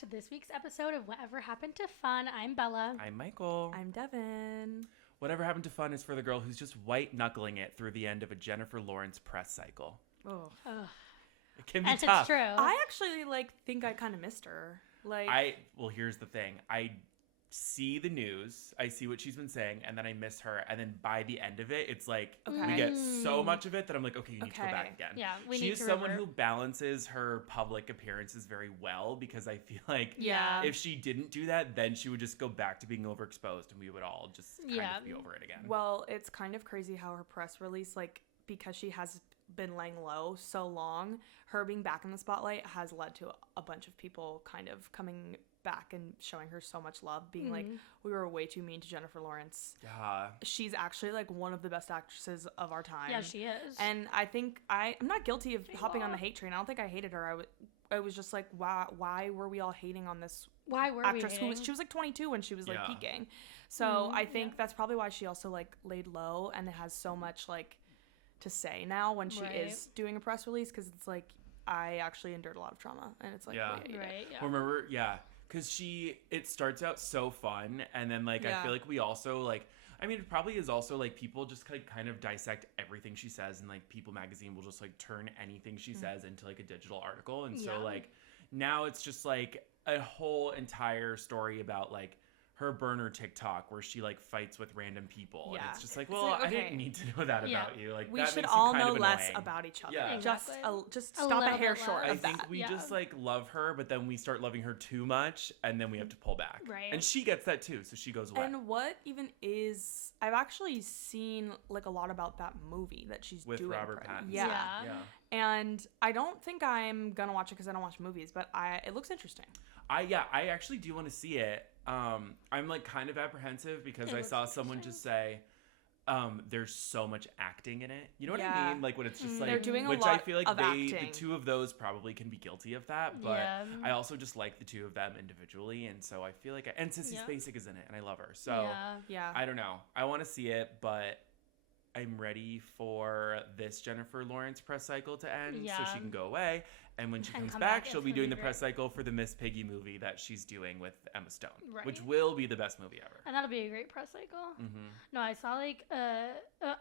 to this week's episode of Whatever Happened to Fun. I'm Bella. I'm Michael. I'm Devin. Whatever Happened to Fun is for the girl who's just white-knuckling it through the end of a Jennifer Lawrence press cycle. Oh. It can be And tough. it's true. I actually think I kind of missed her. Well, here's the thing. I see the news, I see what she's been saying, and then I miss her, and then by the end of it, it's like we get so much of it that I'm like, okay, you need to go back again. Yeah, she is someone who balances her public appearances very well, because I feel like if she didn't do that, then she would just go back to being overexposed, and we would all just kind of be over it again. Well, it's kind of crazy how her press release, because she has been laying low so long, her being back in the spotlight has led to a bunch of people kind of coming back and showing her so much love, being like, we were way too mean to Jennifer Lawrence. Yeah. She's actually one of the best actresses of our time. Yeah, she is. And I think I'm not guilty of hopping on the hate train. I don't think I hated her. I was just like, why were we all hating on this actress who was, she was 22 when she was peaking. So I think that's probably why she also laid low and has so much to say now when she is doing a press release, because it's I actually endured a lot of trauma, and it's Remember, because it starts out so fun, and then I feel like we also it probably is also people just kind of dissect everything she says, and People magazine will just turn anything she says into a digital article, and so now it's just a whole entire story about her burner TikTok where she fights with random people, and it's just I didn't need to know that about you. We that should makes all you kind know of less annoying. about each other. Yeah. Exactly. Just stop a hair short I of that. think we just love her, but then we start loving her too much, and then we have to pull back. Right. And she gets that too, so she goes away. And what even is? I've actually seen a lot about that movie that she's with doing. Robert Pattinson. Yeah. And I don't think I'm gonna watch it because I don't watch movies, but it looks interesting. I actually do want to see it. I'm kind of apprehensive because I saw someone just say, there's so much acting in it. You know what I mean? When it's just they're doing which a lot I feel like of the acting. two of those probably can be guilty of that, but I also just like the two of them individually, and so I feel and Sissy Spacek is in it, and I love her. So I don't know. I want to see it, but I'm ready for this Jennifer Lawrence press cycle to end so she can go away. And when she comes back, she'll be doing the press cycle for the Miss Piggy movie that she's doing with Emma Stone, which will be the best movie ever. And that'll be a great press cycle. No, I saw an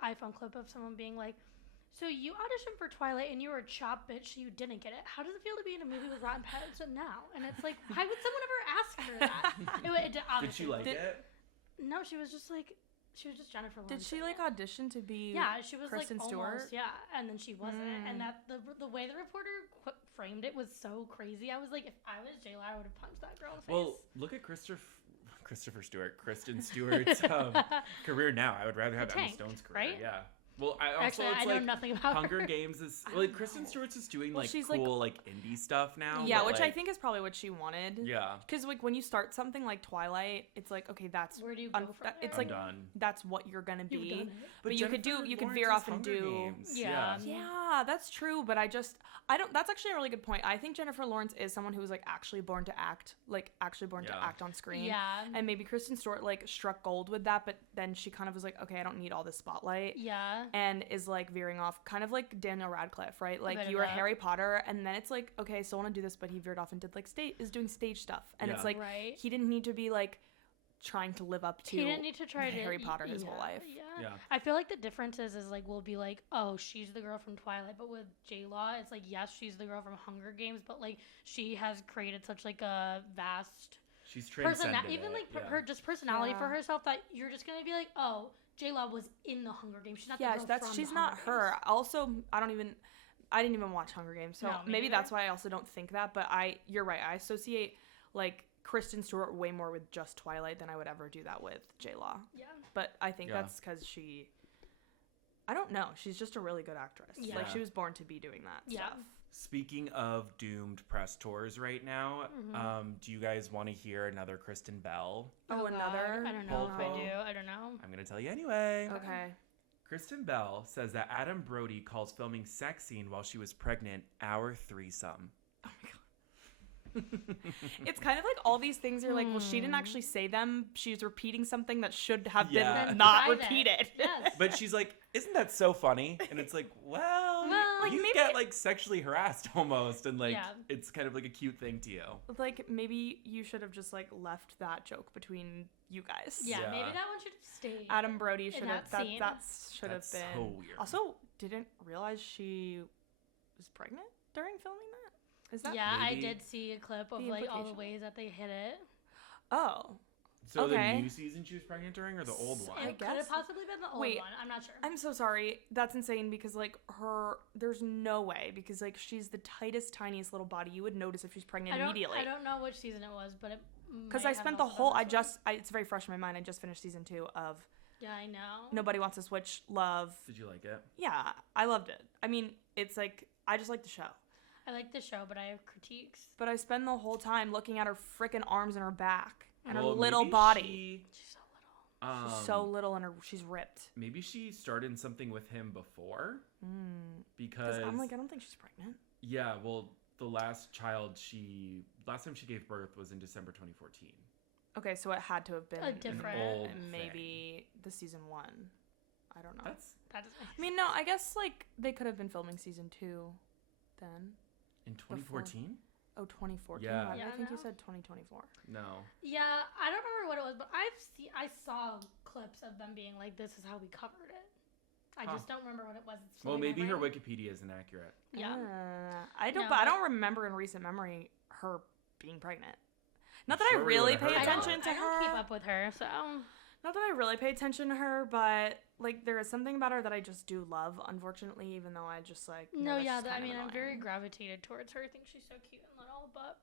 iPhone clip of someone being like, so you auditioned for Twilight and you were a chop bitch, so you didn't get it. How does it feel to be in a movie with Rotten Pattinson now? And it's why would someone ever ask her that? Did she like it? No, she was just Jennifer Lawrence. Did she audition to be? Yeah, she was Kristen Stewart. Almost, and then she wasn't. And that the way the reporter framed it was so crazy. I was like, if I was J-Lo, I would have punched that girl in the face. Well, look at Kristen Stewart's career now. I would rather have Emma Stone's career. Right? Yeah. Well, I know nothing about Hunger her. Games is Kristen Stewart's is doing she's cool indie stuff now. Yeah, which I think is probably what she wanted. Yeah. Because when you start something like Twilight, it's okay, that's where do you go from there? It's done. That's what you're gonna be. But you could veer off and do. Games. Yeah, that's true. But I don't. That's actually a really good point. I think Jennifer Lawrence is someone who was actually born to act, to act on screen. Yeah. And maybe Kristen Stewart struck gold with that, but then she kind of was okay, I don't need all this spotlight. Yeah. And is veering off, kind of like Daniel Radcliffe, right? You were Harry Potter, and then it's okay, so I want to do this, but he veered off and did is doing stage stuff, and it's he didn't need to be trying to live up to. He didn't need to try Harry Potter his whole life. Yeah. I feel the difference is we'll be oh, she's the girl from Twilight, but with J-Law, it's yes, she's the girl from Hunger Games, but she has created such a vast. She's transcended even her just personality for herself that you're just gonna be oh, J-Law was in the Hunger Games. She's not the girl from she's the not Hunger her. Games. Also, I didn't even watch Hunger Games, so maybe that's why I also don't think that. But you're right. I associate Kristen Stewart way more with just Twilight than I would ever do that with J-Law. Yeah. But I think that's because I don't know. She's just a really good actress. Yeah. She was born to be doing that stuff. Speaking of doomed press tours right now, do you guys want to hear another Kristen Bell? Oh, another? I don't know if I do. I don't know. I'm going to tell you anyway. Okay. Kristen Bell says that Adam Brody calls filming sex scene while she was pregnant our threesome. Oh my God. It's kind of all these things are well, she didn't actually say them. She's repeating something that should have been not repeated. Yes. But she's isn't that so funny? And it's well, like you maybe get like sexually harassed almost, and like it's kind of like a cute thing to you. Like maybe you should have just like left that joke between you guys. Yeah, maybe that one should have stayed. Adam Brody should have that should have been. So weird. Also, didn't realize she was pregnant during filming that. Is that? Yeah, maybe I did see a clip of like all the ways that they hit it. Oh. So the new season she was pregnant during, or the old one? It could have possibly been the old one. I'm not sure. I'm so sorry. That's insane because like there's no way because like she's the tightest, tiniest little body. You would notice if she's pregnant immediately. I don't know which season it was, but it. Because I spent the whole. It's very fresh in my mind. I just finished season 2 of. Yeah, I know. Nobody Wants to Switch. Love. Did you like it? Yeah, I loved it. I mean, it's like I just like the show. I like the show, but I have critiques. But I spend the whole time looking at her freaking arms and her back. And her little body. She's so little. She's so little and she's ripped. Maybe she started something with him before. Because I'm like, I don't think she's pregnant. Yeah, well, the last time she gave birth was in December 2014. Okay, so it had to have been a different. Old maybe the season 1. I don't know. That doesn't make sense. I mean, no, I guess like they could have been filming season 2 then. In 2014? Oh, 2014. Yeah. I think you said 2024. No. Yeah, I don't remember what it was, but I saw clips of them being like, "This is how we covered it." I just don't remember what it was. Well, maybe her Wikipedia is inaccurate. Yeah. But I don't remember in recent memory her being pregnant. Not that I really pay attention to her. I don't keep up with her, so. Not that I really pay attention to her, but like there is something about her that I just do love. Unfortunately, even though I just like. I'm very gravitated towards her. I think she's so cute and little, but.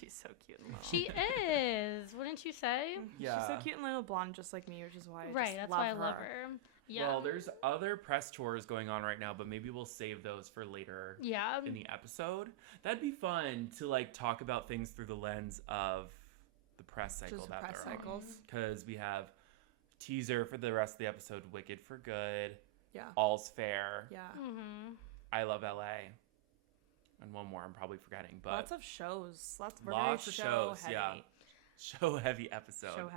She's so cute and little. She is, wouldn't you say? Yeah. She's so cute and little, blonde, just like me, which is why that's why I love her. Yeah. Well, there's other press tours going on right now, but maybe we'll save those for later. In the episode, that'd be fun to like talk about things through the lens of the press cycle because we have teaser for the rest of the episode, Wicked for Good, All's Fair, I Love LA, and one more I'm probably forgetting, but lots of shows, lots of shows heavy. Show heavy episode.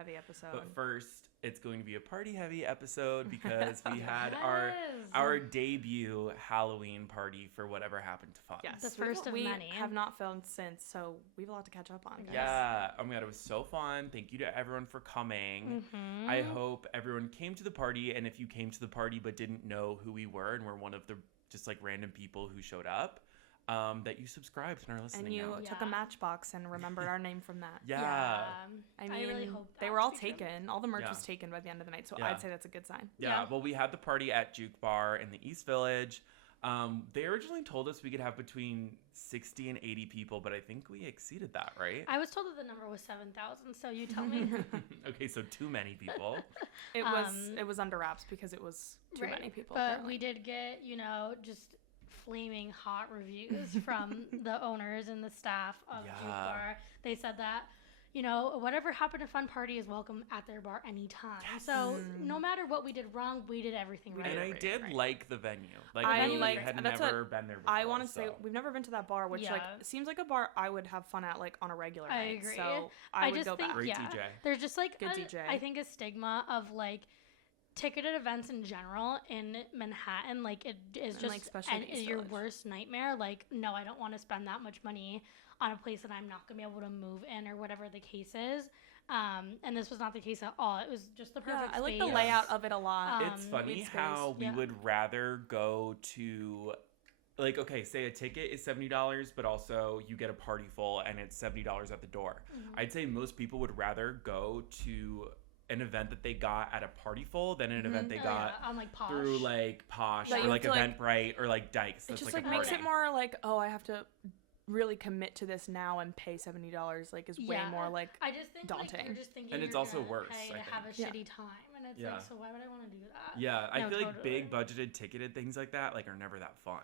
But first, it's going to be a party heavy episode because we had our debut Halloween party for Whatever Happened to Fun. Yes, the first of many. We have not filmed since, so we have a lot to catch up on, guys. Yeah. Oh my god, it was so fun. Thank you to everyone for coming. I hope everyone came to the party, and if you came to the party but didn't know who we were and were one of the just like random people who showed up, that you subscribed and are listening. And you took a matchbox and remembered our name from that. I mean, really hope they were all taken. All the merch was taken by the end of the night, so I'd say that's a good sign. Well, we had the party at Juke Bar in the East Village. They originally told us we could have between 60 and 80 people, but I think we exceeded that, right? I was told that the number was 7,000, so you tell me. Okay, so too many people. It was under wraps because it was too many people. But apparently. We did get, just flaming hot reviews from the owners and the staff of Juke Bar. They said that, whatever happened to fun party is welcome at their bar anytime. Yes. So no matter what we did wrong, we did everything right. And I did like the venue. Like I had never been there before. I want to say we've never been to that bar, which seems like a bar I would have fun at like on a regular night. I agree. So I would go back. Great DJ. There's just like good DJ. I think a stigma of like ticketed events in general in Manhattan, like it is just your worst nightmare. Like, no, I don't want to spend that much money on a place that I'm not gonna be able to move in or whatever the case is. And this was not the case at all. It was just the perfect space. I like the layout of it a lot. It's funny how we would rather go to, like, okay, say a ticket is $70, but also you get a party full and it's $70 at the door. I'd say most people would rather go to an event that they got at a party full than an event they got on like Posh. Through like Posh or like Eventbrite or like Dykes. It just like makes it more like, oh, I have to really commit to this now and pay $70 like is way more like I just think daunting. Like, you're just thinking and it's also worse. Pay to have a shitty time, and it's like, so why would I want to do that? Yeah, I feel like big budgeted ticketed things like that like are never that fun.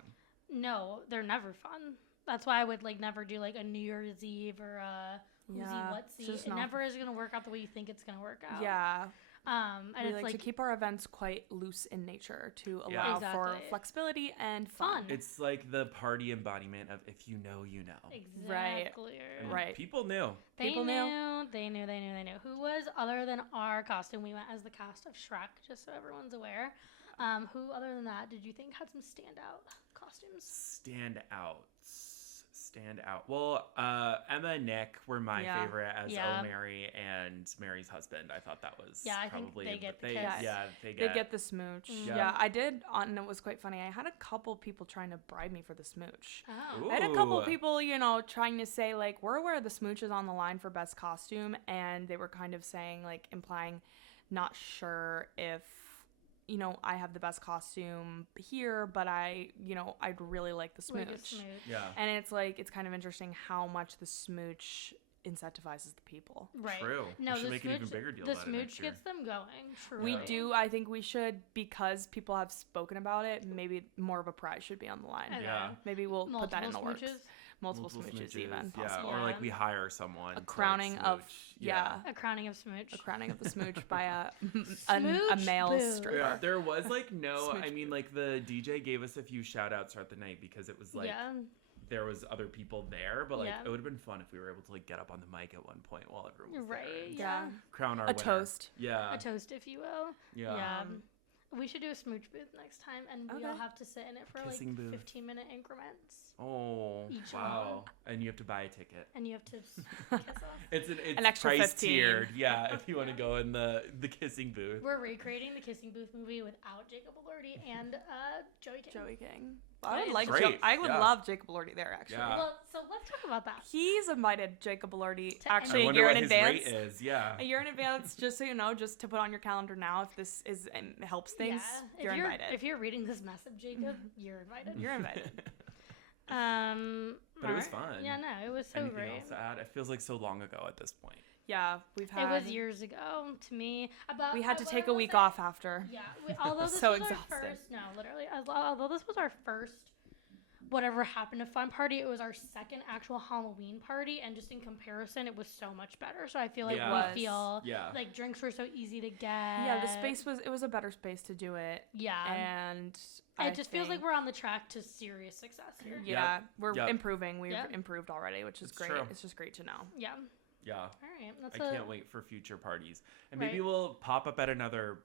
No, they're never fun. That's why I would like never do like a New Year's Eve or a whoosy whatsy. It never is gonna work out the way you think it's gonna work out. Yeah. And we it's like to keep our events quite loose in nature to allow for flexibility and fun. It's like the party embodiment of if you know, you know. Exactly. Right. People knew. They knew. Who was, other than our costume, we went as the cast of Shrek, just so everyone's aware. Who, other than that, did you think had some standout costumes? Stand out. Well, Emma and Nick were my favorite as Mary and Mary's husband. I thought that was probably they get the kiss. They get the smooch. Mm-hmm. Yeah, I did, and it was quite funny. I had a couple people trying to bribe me for the smooch. Oh. I had a couple people, trying to say, like, we're aware the smooch is on the line for best costume, and they were kind of saying, like, implying not sure if I have the best costume here, but I'd really like the smooch. Yeah. And it's kind of interesting how much the smooch incentivizes the people. Right. True. No, we should make an even bigger deal about it. The smooch gets them going. Truly. We do. I think we should, because people have spoken about it, maybe more of a prize should be on the line. Okay. Yeah. Maybe we'll put that in the works. Multiple smooches even. Yeah, or like we hire someone. A crowning of a crowning of smooch. A crowning of the smooch by a male stripper. Yeah, there was like the DJ gave us a few shout outs throughout the night because it was like there was other people there, but like it would have been fun if we were able to like get up on the mic at one point while everyone was there. Yeah. Crown our winner. Toast. Yeah. A toast, if you will. Yeah. We should do a smooch booth next time, and we all have to sit in it for Kissing like booth. 15-minute increments. Oh, each wow. one. And you have to buy a ticket. And you have to kiss off. It's an extra price 15. tiered. Yeah, if you want to go in the kissing booth. We're recreating the kissing booth movie without Jacob Elordi and Joey King. I would love Jacob Elordi there, actually. Yeah. Well, so let's talk about that. He's invited Jacob Elordi actually a year in advance. His rate is, yeah. A year in advance, just so you know, just to put on your calendar now. If this helps things, you're invited. If you're reading this message, Jacob, you're invited. You're invited. But it was fun. Yeah, no, it was so Anything great. Else to add? It feels like so long ago at this point. Yeah, we've had. It was years ago to me. We had to take a week off after. Yeah, although this so was exhausting. our first. No, literally. Although this was our first whatever happened to fun party, it was our second actual Halloween party, and just in comparison, it was so much better. So I feel like we feel like drinks were so easy to get. Yeah, the space was a better space to do it. Yeah, and it just feels like we're on the track to serious success here. Yeah, we're improving. We've improved already, which is great. True. It's just great to know. Yeah. Yeah. All right. I can't wait for future parties, and maybe we'll pop up at another.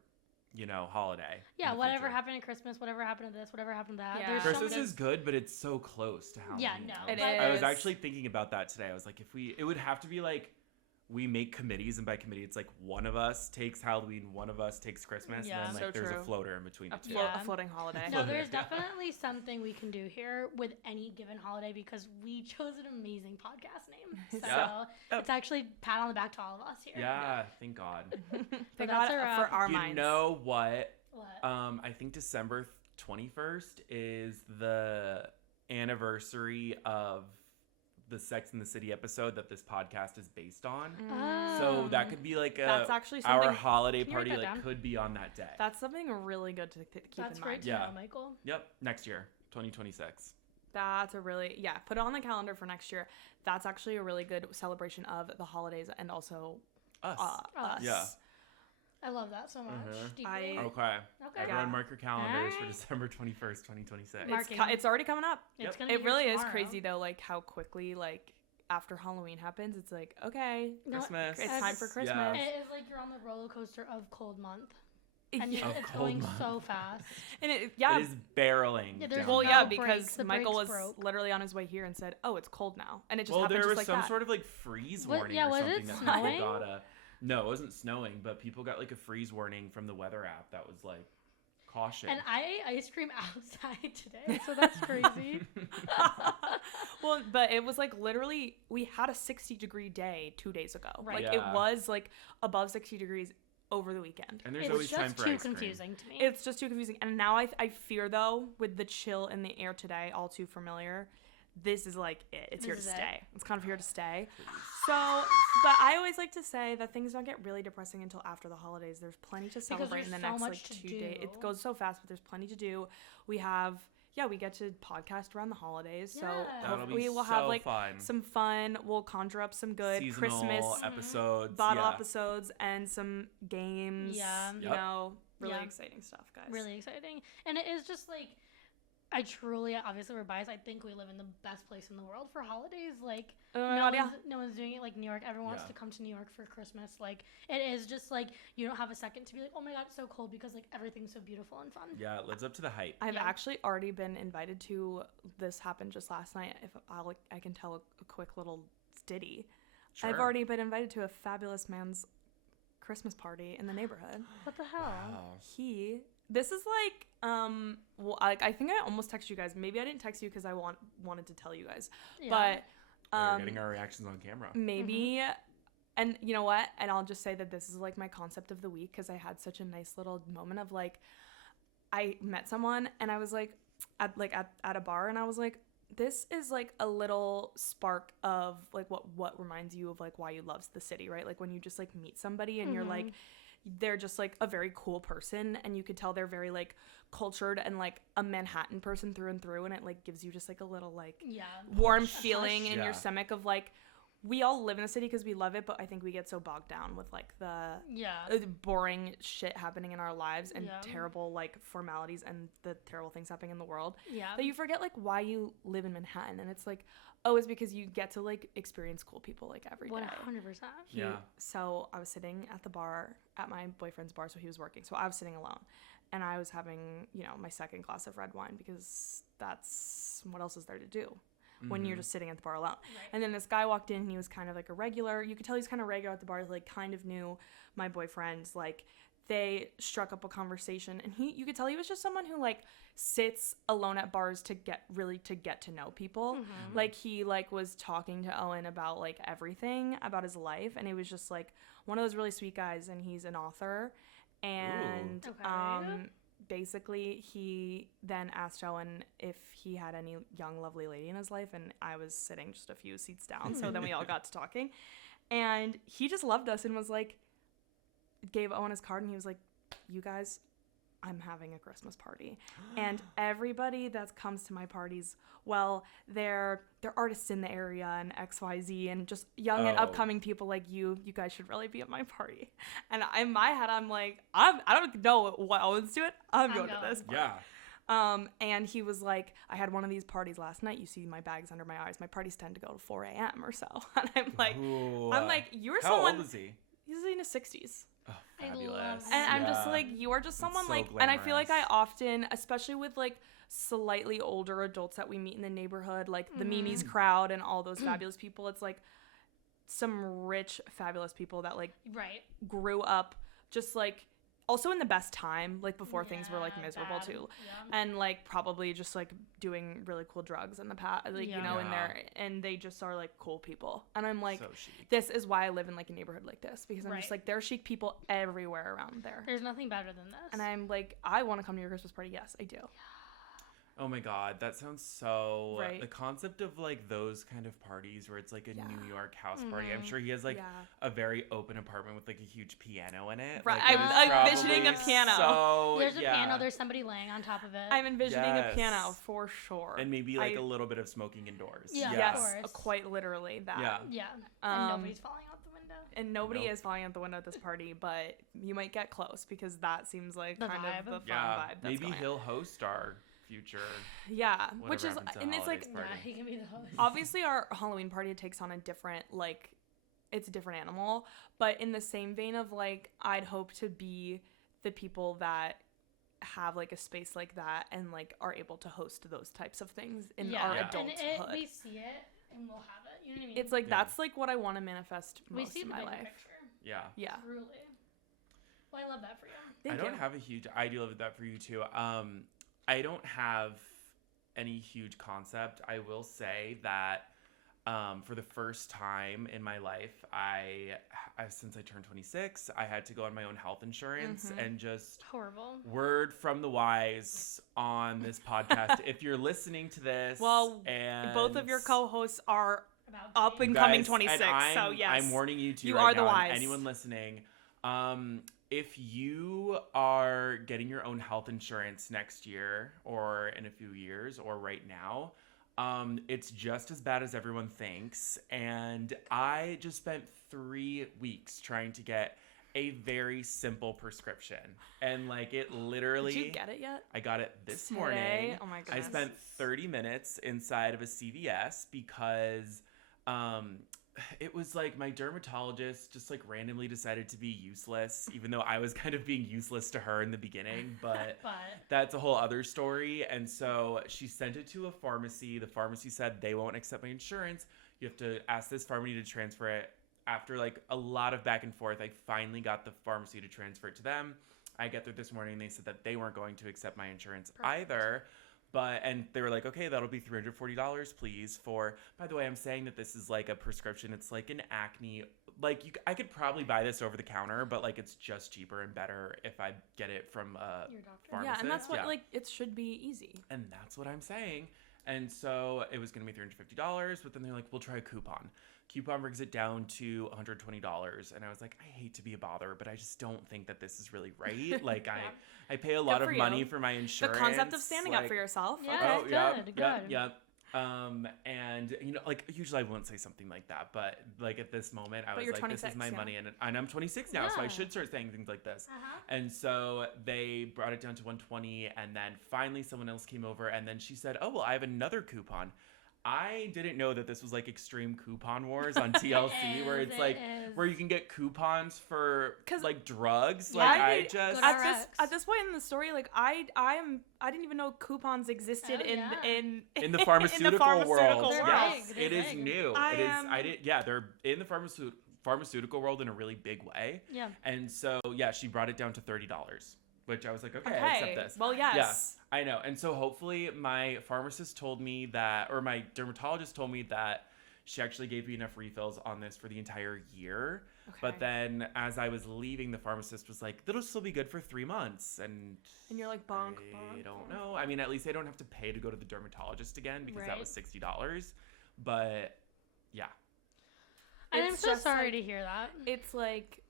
Holiday. Yeah, whatever happened at Christmas, whatever happened to this, whatever happened to that. Yeah. Christmas is good, but it's so close to Halloween. Yeah, no. It is. I was actually thinking about that today. I was like, it would have to be like, we make committees, and by committee, it's like one of us takes Halloween, one of us takes Christmas, and then like there's a floater in between the two. A floating holiday. No, there's definitely something we can do here with any given holiday because we chose an amazing podcast name. So it's actually pat on the back to all of us here. Yeah, thank God. Thank God for our minds. You know what? What? I think December 21st is the anniversary of the Sex and the City episode that this podcast is based on. So that could be like that's actually our holiday party could be on that day. That's something really good to keep in mind. That's great to know, Michael. Yep, next year, 2026. That's a really put it on the calendar for next year. That's actually a really good celebration of the holidays and also us. Yeah. I love that so much. Okay. Everyone mark your calendars for December 21st, 2026. It's already coming up. It really is crazy though, like how quickly after Halloween happens, it's like, okay, Christmas. It's time for Christmas. Yeah. It is like you're on the roller coaster of cold month. And it's going so fast. And it is barreling. Because Michael was literally on his way here and said, "Oh, it's cold now," and it just happened there was just some that. sort of freeze warning or something that snowing? people got. No, it wasn't snowing, but people got a freeze warning from the weather app that was caution. And I ate ice cream outside today, so that's crazy. Well, but it was literally we had a 60-degree day 2 days ago. Right. It was above 60 degrees over the weekend. And there's always time for ice cream. It's just too confusing to me. It's just too confusing. And now I fear, though, with the chill in the air today, all too familiar, this is it. It's here to stay. It's kind of here to stay. So, but I always like to say that things don't get really depressing until after the holidays. There's plenty to celebrate in the next 2 days. It goes so fast, but there's plenty to do. We have we get to podcast around the holidays. Yeah. So we will have like some fun. We'll conjure up some good seasonal Christmas episodes, bottle episodes, and some games. Yeah. You know, really exciting stuff, guys. Really exciting. And it is just like, I truly, obviously we're biased, I think we live in the best place in the world for holidays. Like, no one's doing it like New York. Everyone wants to come to New York for Christmas. Like, it is just like, you don't have a second to be like, oh my God, it's so cold, because like everything's so beautiful and fun. Yeah, it lives up to the hype. I've actually already been invited to, this happened just last night. If I can tell a quick little ditty. Sure. I've already been invited to a fabulous man's Christmas party in the neighborhood. What the hell? Wow. This is like, I think I almost texted you guys. Maybe I didn't text you because I wanted to tell you guys. Yeah. But we're getting our reactions on camera. Maybe, and you know what? And I'll just say that this is like my concept of the week, because I had such a nice little moment of like, I met someone and I was like, at a bar, and I was like, this is like a little spark of like what reminds you of like why you love the city, right? Like when you just like meet somebody and you're like, they're just like a very cool person, and you could tell they're very like cultured and like a Manhattan person through and through, and it like gives you just like a little like warm feeling in your stomach of like, we all live in the city because we love it, but I think we get so bogged down with like the boring shit happening in our lives and terrible like formalities and the terrible things happening in the world that you forget like why you live in Manhattan. And it's like, oh, it's because you get to like experience cool people like every day. 100%. So I was sitting at the bar, at my boyfriend's bar, so he was working, so I was sitting alone, and I was having, you know, my second glass of red wine, because that's what else is there to do when you're just sitting at the bar alone. Right. And then this guy walked in, and he was kind of like a regular. You could tell he's kind of regular at the bar. He like kind of knew my boyfriend's. Like they struck up a conversation, and you could tell he was just someone who like sits alone at bars to get to know people. Like he like was talking to Owen about like everything about his life, and it was just like one of those really sweet guys, and he's an author. And basically he then asked Owen if he had any young lovely lady in his life, and I was sitting just a few seats down, so then we all got to talking, and he just loved us and was like, gave Owen his card, and he was like, you guys, I'm having a Christmas party, and everybody that comes to my parties, well, they're artists in the area and XYZ, and just young and upcoming people like you guys should really be at my party. And in my head, I'm like, I don't know what Owen's doing. I'm going to this party. Yeah. And he was like, I had one of these parties last night. You see my bags under my eyes. My parties tend to go to 4 a.m. or so. And I'm like, you were someone. How old is he? He's in his 60s. Oh, fabulous. And I'm just like, you are just someone so like, glamorous. And I feel like I often, especially with like slightly older adults that we meet in the neighborhood, like the Mimi's crowd and all those fabulous people, it's like some rich, fabulous people that like grew up just like also in the best time, like before things were like miserable too. Yeah. And like probably just like doing really cool drugs in the past, like, you know, in there, and they just are like cool people. And I'm like, so this is why I live in like a neighborhood like this, because I'm just like, there are chic people everywhere around there. There's nothing better than this. And I'm like, I want to come to your Christmas party. Yes, I do. Oh my God, that sounds so... The concept of, like, those kind of parties where it's, like, a New York house party. I'm sure he has, like, a very open apartment with, like, a huge piano in it. Right, like, I'm envisioning a piano. There's a piano, there's somebody laying on top of it. I'm envisioning a piano, for sure. And maybe, like, a little bit of smoking indoors. Yeah, yes, quite literally that. Yeah. And nobody's falling out the window. And nobody is falling out the window at this party, but you might get close, because that seems like kind of the fun vibe that's maybe he'll host our... future, which is, and it's like, he can be the host. Obviously our Halloween party takes on a different, like, it's a different animal, but in the same vein of like, I'd hope to be the people that have like a space like that and like are able to host those types of things in our adulthood. And we see it and we'll have it. You know what I mean? It's like that's like what I want to manifest most in my life. Picture. Yeah. Truly. Well, I love that for you. Thank you. I don't have a huge. I do love that for you too. I don't have any huge concept. I will say that for the first time in my life, I since I turned 26, I had to go on my own health insurance and just horrible word from the wise on this podcast. If you're listening to this, and both of your co-hosts are up and coming 26, so yes, I'm warning you two. You right are now, the wise. Anyone listening. if you are getting your own health insurance next year or in a few years or right now, it's just as bad as everyone thinks. And I just spent 3 weeks trying to get a very simple prescription. And like it literally... Did you get it yet? I got it this morning. Oh my goodness. I spent 30 minutes inside of a CVS because it was like my dermatologist just like randomly decided to be useless, even though I was kind of being useless to her in the beginning, but that's a whole other story. And so she sent it to a pharmacy. The pharmacy said they won't accept my insurance. You have to ask this pharmacy to transfer it. After like a lot of back and forth, I finally got the pharmacy to transfer it to them. I get there this morning and they said that they weren't going to accept my insurance either. And they were like, okay, that'll be $340, please. By the way, I'm saying that this is like a prescription. It's like an acne, like I could probably buy this over the counter, but like it's just cheaper and better if I get it from a pharmacist. Yeah, and that's what like it should be easy. And that's what I'm saying. And so it was going to be $350, but then they're like, we'll try a coupon. Coupon brings it down to $120. And I was like, I hate to be a bother, but I just don't think that this is really right. Like I pay a lot of money for my insurance. The concept of standing up for yourself. Yeah, good. And you know, like usually I won't say something like that, but like at this moment I was like, 26, this is my money, and I'm 26 now, so I should start saying things like this. And so they brought it down to $120, and then finally someone else came over, and then she said, oh well, I have another coupon. I didn't know that this was like Extreme Coupon Wars on TLC, where it's like where you can get coupons for like drugs. Yeah, like at this point in the story, like I didn't even know coupons existed in the pharmaceutical world. Yes, it is new. They're in the pharmaceutical world in a really big way. Yeah. And so she brought it down to $30. Which I was like, okay, I'll accept this. Well, yes. Yeah, I know. And so hopefully my pharmacist told me that, or my dermatologist told me that she actually gave me enough refills on this for the entire year. Okay. But then as I was leaving, the pharmacist was like, that'll still be good for 3 months. And you're like, bonk. I don't know. I mean, at least I don't have to pay to go to the dermatologist again because that was $60. But yeah. And I'm so sorry to hear that. It's like...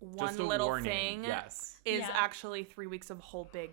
one little warning, thing is actually 3 weeks of a whole big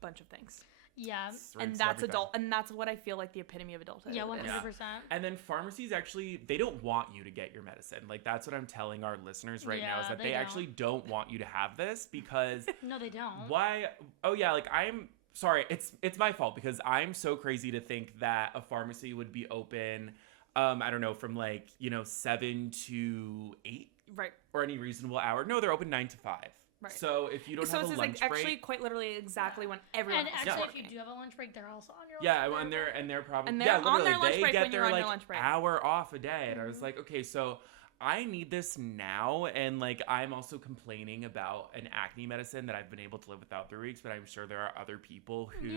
bunch of things. Yeah. And that's adult, and that's what I feel like the epitome of adulthood. Yeah, 100%. And then pharmacies actually, they don't want you to get your medicine. Like that's what I'm telling our listeners right now is that they actually don't want you to have this because no, they don't. Why? Oh yeah, like I'm sorry, it's my fault because I'm so crazy to think that a pharmacy would be open I don't know, from like, 7 to 8. Right. Or any reasonable hour. No, they're open 9 to 5. Right. So if you don't have a lunch break, actually quite literally exactly when everyone else is working. If you do have a lunch break, they're also on your lunch break. And they're probably on their lunch break they when get you're their on your lunch break. Hour off a day. And I was like, okay, so I need this now, and like I'm also complaining about an acne medicine that I've been able to live without 3 weeks, but I'm sure there are other people who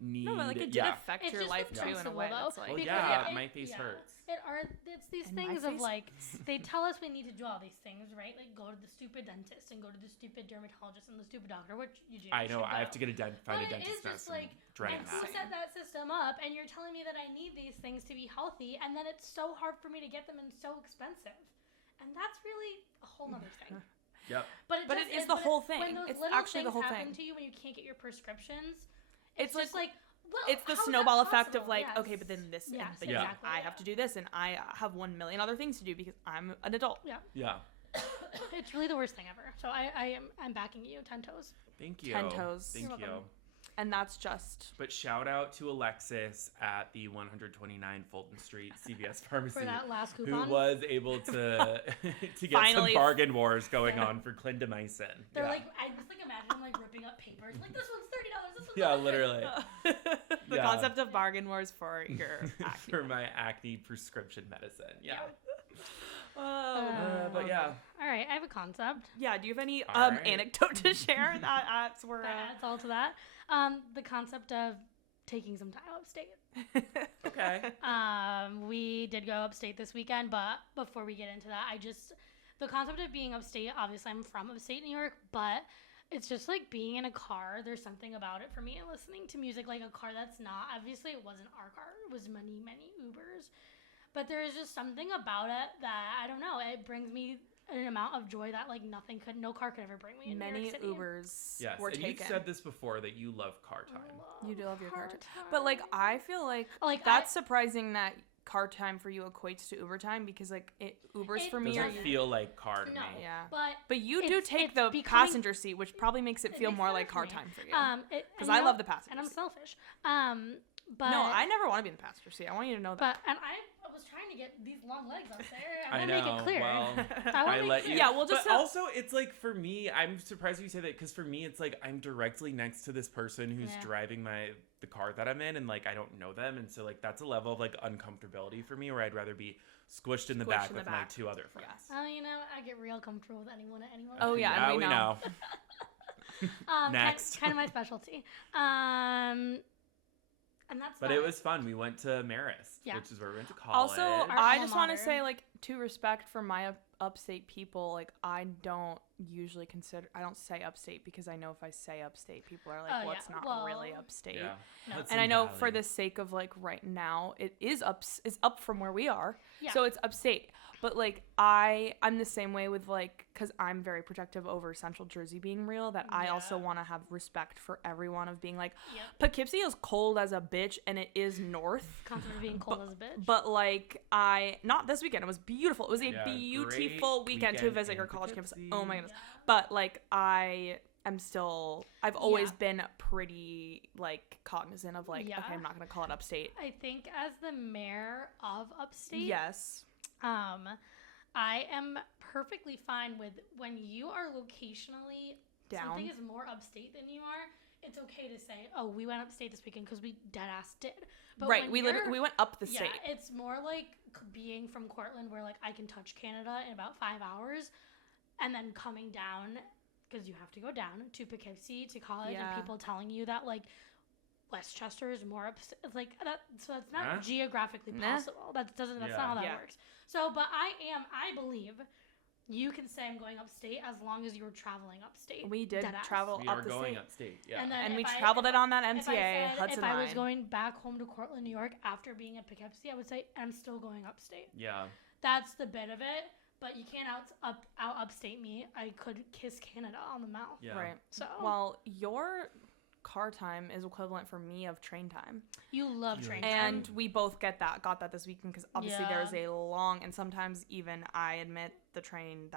need. No, but like it did affect your life too in a way. Though, like, my face hurts. It's these things of like they tell us we need to do all these things, right? Like go to the stupid dentist and go to the stupid dermatologist and the stupid doctor, which you do. I know I have to get find a dentist now. And who set that system up? And you're telling me that I need these things to be healthy, and then it's so hard for me to get them and so expensive. And that's really a whole nother thing. Yep. But it is the whole thing. When those it's little actually the whole thing. Happen to you when you can't get your prescriptions, it's just like well, it's the snowball effect of like, okay, but then this, exactly. I have to do this, and I have 1 million other things to do because I'm an adult. Yeah. Yeah. It's really the worst thing ever. So I'm backing you 10 toes. Thank you. 10 toes. Thank you. And that's just... But shout out to Alexis at the 129 Fulton Street CVS Pharmacy. For that last coupon. Who was able to get some bargain wars going on for clindamycin. They're like, I just like imagine them like ripping up papers. Like, this one's $30, this one's $100. Literally. The concept of bargain wars for your acne. For my acne prescription medicine. Yeah. But all right, I have a concept. Yeah, do you have any anecdote to share? That's where adds all to that. The concept of taking some time upstate. Okay. We did go upstate this weekend, but before we get into that, the concept of being upstate, obviously I'm from upstate New York, but it's just like being in a car. There's something about it for me, and listening to music, like a car that's not, obviously it wasn't our car, it was many, many Ubers. But there is just something about it that, I don't know, it brings me an amount of joy that like no car could ever bring me. In New York City. Ubers were taken. You've said this before that you love car time. You do love your car time. But like I feel like that's surprising that car time for you equates to Uber time because like Ubers for me doesn't feel like car to me. Yeah, but you do take the passenger seat, which probably makes it feel more like car time for you. Because I love the passenger and I'm seat. selfish. But no, I never want to be in the passenger seat. I want you to know that. And I was trying to get these long legs up there. I know. Make it clear. Well, I let you. Yeah, well, just. But also, it's like for me, I'm surprised you say that because for me, it's like I'm directly next to this person who's driving the car that I'm in, and like I don't know them, and so like that's a level of like uncomfortability for me, where I'd rather be squished in the back with my two other friends. Yes. Oh, I get real comfortable with anyone. Oh yeah, we know. Next, kind of my specialty. And that's it was fun. We went to Marist, which is where we went to college. Also, I just want to say, like, to respect for my upstate people, like, I don't say upstate because I know if I say upstate, people are like, well, it's not really upstate. Yeah. No. And I know for the sake of, like, right now, it is up from where we are. Yeah. So it's upstate. But, like, I'm the same way with, like, because I'm very protective over Central Jersey being real, that I also want to have respect for everyone of being, like, Poughkeepsie is cold as a bitch, and it is north. Constantly being cold as a bitch. But, like, not this weekend. It was beautiful. It was a beautiful weekend to visit your college campus. Oh, my goodness. But, like, I've always been pretty, like, cognizant of, like, okay, I'm not going to call it upstate. I think as the mayor of upstate. Yes. I am perfectly fine with when you are locationally down. Something is more upstate than you are. It's okay to say, "Oh, we went upstate this weekend because we dead ass did." But right, we went up the state. Yeah, it's more like being from Cortland, where like I can touch Canada in about 5 hours, and then coming down because you have to go down to Poughkeepsie to college, and people telling you that like Westchester is more upstate. It's like that, so that's not geographically possible. That's not how that works. So, but I believe you can say I'm going upstate as long as you were traveling upstate. We did travel we up are the going state. Upstate, yeah. And we traveled it on that MTA, Hudson Line. If I was going back home to Cortland, New York after being at Poughkeepsie, I would say I'm still going upstate. Yeah. That's the bit of it, but you can't out upstate me. I could kiss Canada on the mouth. Yeah. Right. So. Well, your car time is equivalent for me of train time. You love train time. And we both got that this weekend because obviously there is a long, and sometimes even I admit that train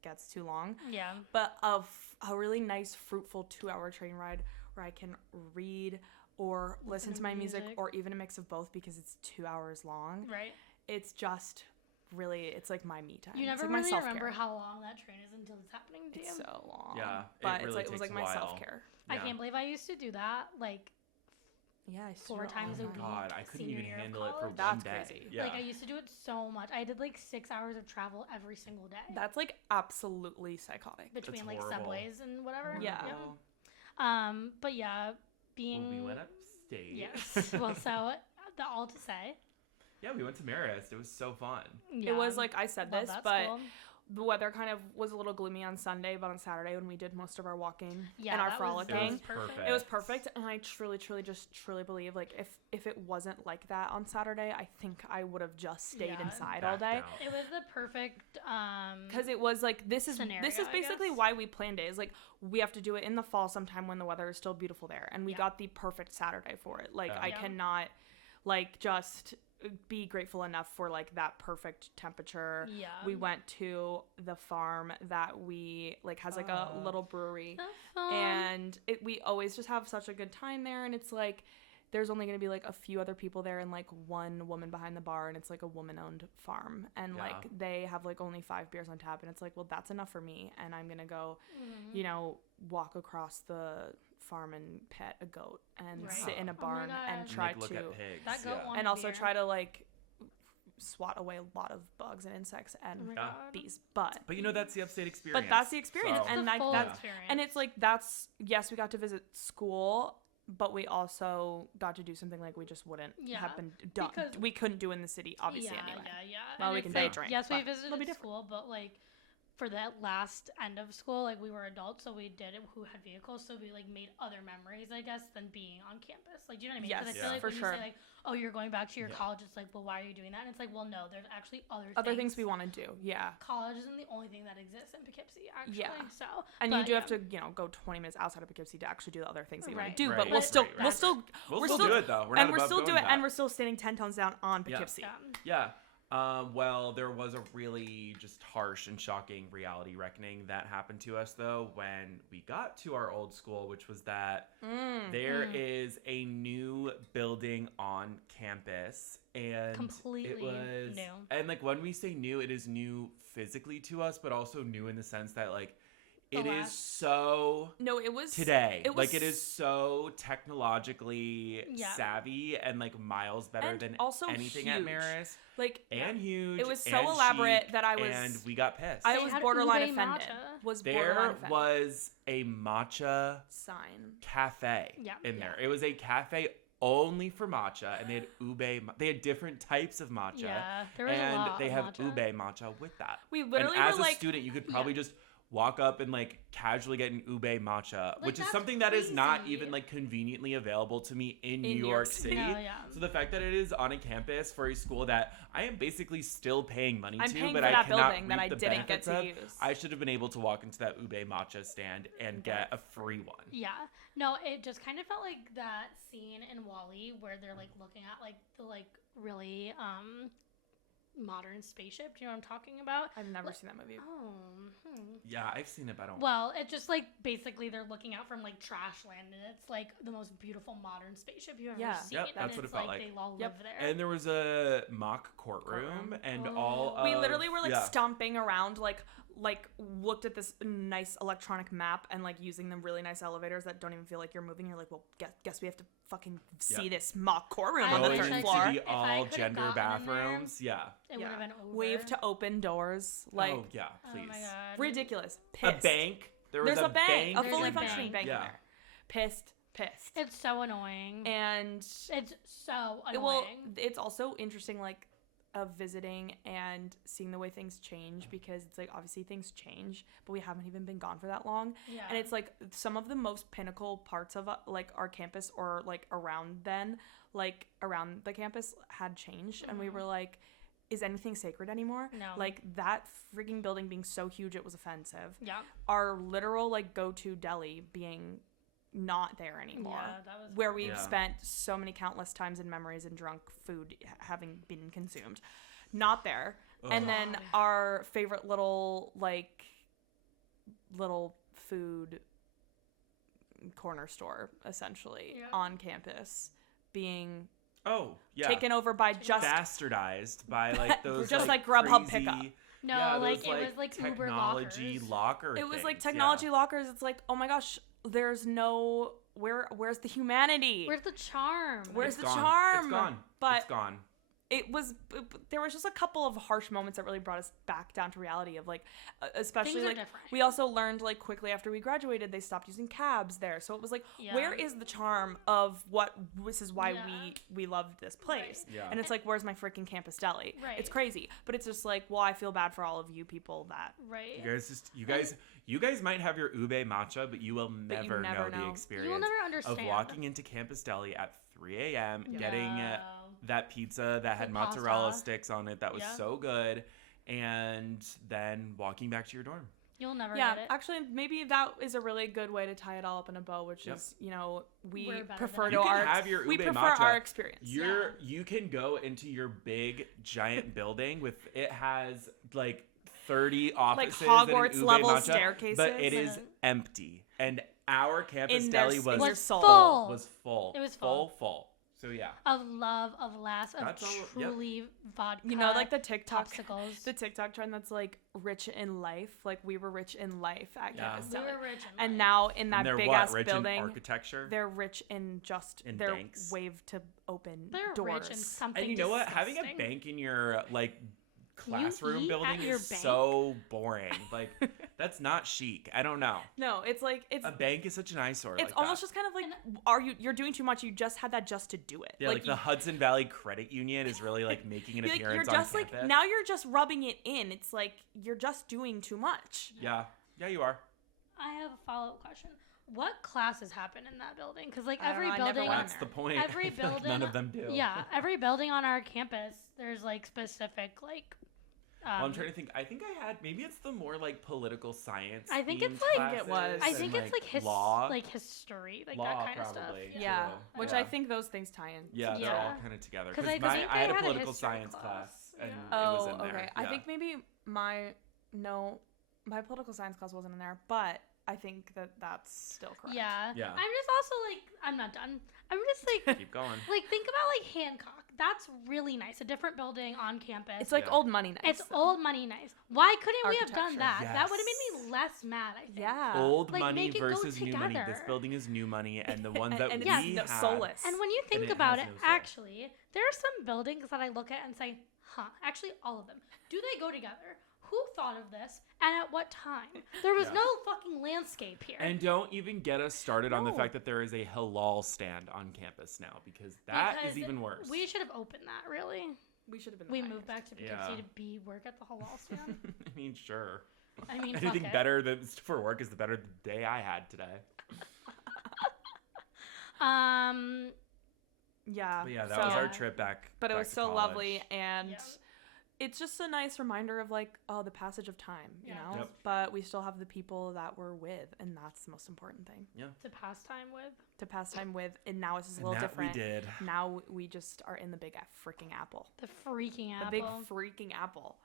gets too long. Yeah. But of a really nice, fruitful 2-hour train ride where I can read or listen to my music or even a mix of both because it's 2 hours long. Right. It's just really, it's like my me time. You never really remember how long that train is until it's happening to you. It's so long. Yeah. But it was like my self-care. I can't believe I used to do that, like, I 4 times a week. Oh my God, I couldn't even handle it for That's one day. crazy. Yeah. Like, I used to do it so much. I did, like, 6 hours of travel every single day. That's, like, absolutely psychotic. Between, like, subways and whatever. Yeah. But, yeah, being... Well, we went upstate. Yes. Well, so, all to say... Yeah, we went to Marist. It was so fun. Yeah. It was, like, I said this, but... School. The weather kind of was a little gloomy on Sunday, but on Saturday when we did most of our walking and our frolicking, it was perfect. And I truly believe, like, if it wasn't like that on Saturday, I think I would have just stayed inside all day. It was the perfect because it was like this is basically why we planned it. Is like we have to do it in the fall sometime when the weather is still beautiful there, and we got the perfect Saturday for it. Like I cannot like just be grateful enough for like that perfect temperature. Yeah. We went to the farm that we like has like a little brewery, and we always just have such a good time there. And it's like there's only going to be like a few other people there and like one woman behind the bar, and it's like a woman-owned farm, and like they have like only 5 beers on tap, and it's like, well, that's enough for me, and I'm gonna go, you know, walk across the farm and pet a goat and sit in a barn and try to and also try to like swat away a lot of bugs and insects and bees. But you know, that's the upstate experience. But that's the experience. So. And like that's and it's like that's we got to visit school, but we also got to do something like we just wouldn't have been done. We couldn't do in the city, obviously, anyway. Yeah. Well, we can day drink. Yes, we visited school, but like for the last end of school, like we were adults, so we did it who had vehicles, so we like made other memories, I guess, than being on campus. Like, do you know what I mean? Yes, I feel like for when sure. you say like, oh, you're going back to your college, it's like, well, why are you doing that? And it's like, well, no, there's actually other things we want to do. Yeah. College isn't the only thing that exists in Poughkeepsie, actually. Yeah. So, and you do have to, go 20 minutes outside of Poughkeepsie to actually do the other things that you want to do. Right. But we'll still do it though. We're still standing 10 tones down on Poughkeepsie. Yeah. Well, there was a really just harsh and shocking reality reckoning that happened to us, though, when we got to our old school, which was that there is a new building on campus. And completely it was new. And, like, when we say new, it is new physically to us, but also new in the sense that, like, it is so today. It is so technologically savvy and like miles better than also anything huge. At Marist. Huge. It was so elaborate that and we got pissed. I was borderline offended. There was a matcha sign cafe in there. It was a cafe only for matcha, and they had ube. They had different types of matcha. Yeah, there was a lot. They have matcha. Ube matcha with that. We literally and as were a student, you could probably just walk up and like casually get an ube matcha, which is something that is not even like conveniently available to me in New York City. So the fact that it is on a campus for a school that I am basically still paying money to, but I cannot reap the benefits of, I should have been able to walk into that ube matcha stand and get a free one. Yeah. No, it just kind of felt like that scene in WALL-E where they're like looking at like the like really modern spaceship. Do you know what I'm talking about? I've never seen that movie. Yeah, I've seen it, but I don't. Well, it's just like basically they're looking out from like trash land, and it's like the most beautiful modern spaceship you've ever seen. Yep, that's what it felt like. They all live there. And there was a mock courtroom, and all of, we literally were like stomping around, like looked at this nice electronic map and like using the really nice elevators that don't even feel like you're moving. You're like, well, guess we have to fucking see this mock courtroom on the third floor. To the all gender bathrooms. It would have been over. Wave to open doors. Like, oh yeah, please. Oh my God. Ridiculous. Pissed. A bank. There's a bank. A fully functioning bank in there. Pissed. It's so annoying. And it's so annoying. Well, it's also interesting, like, of visiting and seeing the way things change, because it's like obviously things change, but we haven't even been gone for that long. And it's like some of the most pinnacle parts of like our campus or like around the campus had changed, and we were like, is anything sacred anymore? No. Like that freaking building being so huge it was offensive. Yeah. Our literal like go-to deli being not there anymore, where we've spent so many countless times in memories and drunk food having been consumed, not there. And then our favorite little food corner store essentially on campus being taken over by bastardized by like those just like crazy, Grubhub pickup. No, like it was like Uber technology locker. It was like technology lockers. It's like, oh my gosh, there's no where's the humanity? Where's the charm? Where's the charm? charm? It's gone. But it's gone. There was just a couple of harsh moments that really brought us back down to reality of like, especially like different. We also learned like quickly after we graduated they stopped using cabs there, so it was like where is the charm of what this is why we loved this place, and it's like, where's my freaking campus deli? It's crazy, but it's just like, well, I feel bad for all of you people that you guys might have your ube matcha, but you will never know the experience. You will never understand of walking into Campus Deli at 3 a.m. getting that pizza that had mozzarella sticks on it that was so good, and then walking back to your dorm. You'll never get it. Actually, maybe that is a really good way to tie it all up in a bow, which is, we prefer our experience. You can go into your big giant building with, it has like 30 offices, like Hogwarts and level matcha, staircases, but it is empty. And our campus deli was full. It was full. So of love, of laughs, of truly vodka. You know, like the TikTok trend that's like rich in life. Like we were rich in life at Campus Deli. We were rich in and life. now in that big ass building, in architecture. They're rich in their wave to open they're doors. Rich in something. And you know disgusting. what? Having a bank in your like classroom building is so boring. Like, that's not chic. I don't know. No, it's like a bank is such an eyesore. It's almost just kind of like, you're doing too much. You just had that just to do it. Yeah, like the Hudson Valley Credit Union is really like making an appearance on campus. Like, now you're just rubbing it in. It's like you're just doing too much. Yeah, you are. I have a follow-up question. What classes happen in that building? Because like every building, that's the point. Every building, like none of them do. Yeah, every building on our campus, there's like specific like. Well, I'm trying to think. I think I had maybe it's the more like political science. I think it's like it was. I think it's like law, like history, like law, that kind probably, of stuff. Yeah, which I think those things tie in. Yeah, they're all kind of together. Because I had a political science class, and it was in there. Okay. Yeah. I think maybe my political science class wasn't in there, but I think that's still correct. Yeah. I'm just also like, I'm not done. I'm just like, keep going. Like, think about like Hancock. That's really nice. A different building on campus. It's like old money nice. It's old money nice. Why couldn't we have done that? Yes. That would have made me less mad, I think. Yeah. Old money versus new money. This building is new money, and the one that we have. Soulless. And when you think about it, actually, there are some buildings that I look at and say, actually all of them. Do they go together? Who thought of this and at what time? There was no fucking landscape here. And don't even get us started on the fact that there is a halal stand on campus now, because that is even worse. We should have opened that, really. We should have been. We moved back to Poughkeepsie to work at the halal stand. I mean, sure. I mean, anything better than for work is the better day I had today. Yeah. But yeah, that was our trip back. But it was so college. Lovely, and it's just a nice reminder of like, the passage of time, you know. Yep. But we still have the people that we're with, and that's the most important thing. Yeah. To pass time with, and now it's a little different. We did. Now we just are in the big freaking apple. The freaking apple. The big freaking apple.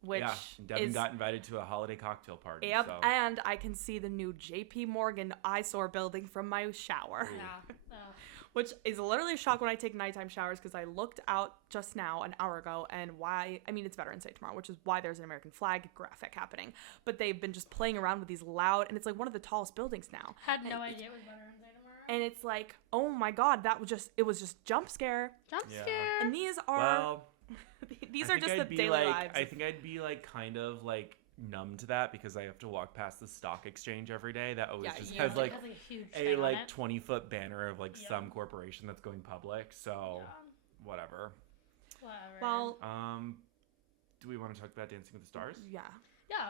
Which Devin got invited to a holiday cocktail party. Yep, so. And I can see the new J.P. Morgan eyesore building from my shower. Yeah. Which is literally a shock when I take nighttime showers, because I looked out just now, an hour ago, and it's Veterans Day tomorrow, which is why there's an American flag graphic happening. But they've been just playing around with these loud, and it's like one of the tallest buildings now. Had no idea it was Veterans Day tomorrow. And it's like, oh my God, it was just jump scare. Jump scare. And these are, these are just the daily lives. I think I'd be like kind of like numb to that, because I have to walk past the stock exchange every day that always just has like a like 20-foot banner of like some corporation that's going public. So whatever. Well, do we want to talk about Dancing with the Stars? Yeah,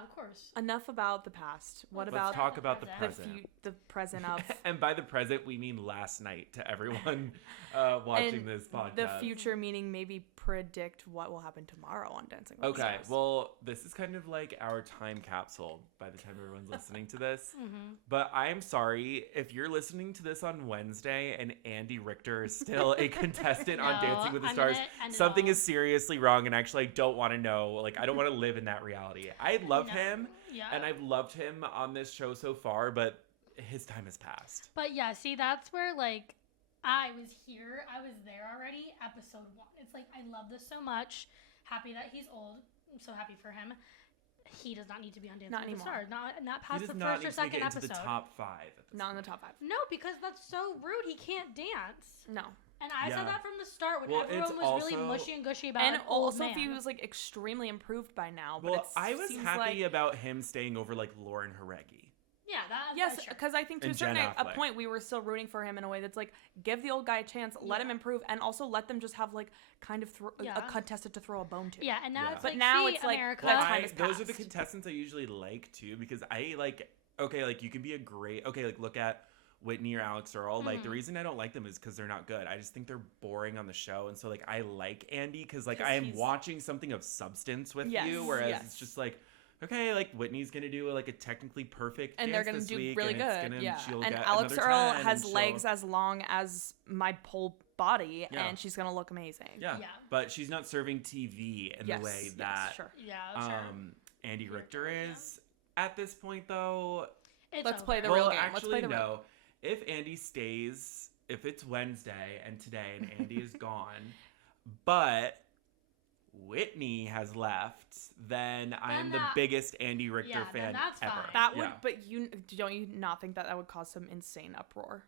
of course. Enough about the past. Let's talk about the present. The present of. And by the present, we mean last night to everyone watching this podcast. The future meaning maybe predict what will happen tomorrow on Dancing with the Stars. Okay, well, this is kind of like our time capsule by the time everyone's listening to this. But I am sorry, if you're listening to this on Wednesday and Andy Richter is still a contestant on Dancing with the Stars, something is seriously wrong, and actually I don't want to know. Like, I don't want to live in that reality. I love him, and I've loved him on this show so far, but his time has passed. But see, that's where like I was there already, episode 1. It's like, I love this so much. Happy that he's old. I'm so happy for him. He does not need to be on Dancing with the Stars. Not past the first or second episode. He does not need to make it into the top 5. Not in the top 5. No, because that's so rude. He can't dance. No. And I said that from the start when everyone was really mushy and gushy about it. And also, if he was like extremely improved by now. But I was happy about him staying over like Lauren Jareggi. Yeah, yes, because I think to a certain point we were still rooting for him in a way that's like, give the old guy a chance, let him improve, and also let them just have like kind of a contestant to throw a bone to. Yeah, and now it's but like, now it's like America. Those are the contestants I usually like too, because I like you can be a great like look at Whitney or Alex Earl. Like the reason I don't like them is because they're not good. I just think they're boring on the show, and so like I like Andy because like I am watching something of substance with you, whereas it's just like. Okay, like Whitney's gonna do like a technically perfect and dance they're gonna this do week, really and good. And Alex Earl has legs as long as my whole body, and she's gonna look amazing. Yeah, but she's not serving TV in the way that Andy Richter is at this point, though. Let's play the real game. Actually, no. If Andy stays, if it's Wednesday and today, and Andy is gone, but Whitney has left, then I'm the biggest Andy Richter fan ever. That would, but don't you not think that would cause some insane uproar?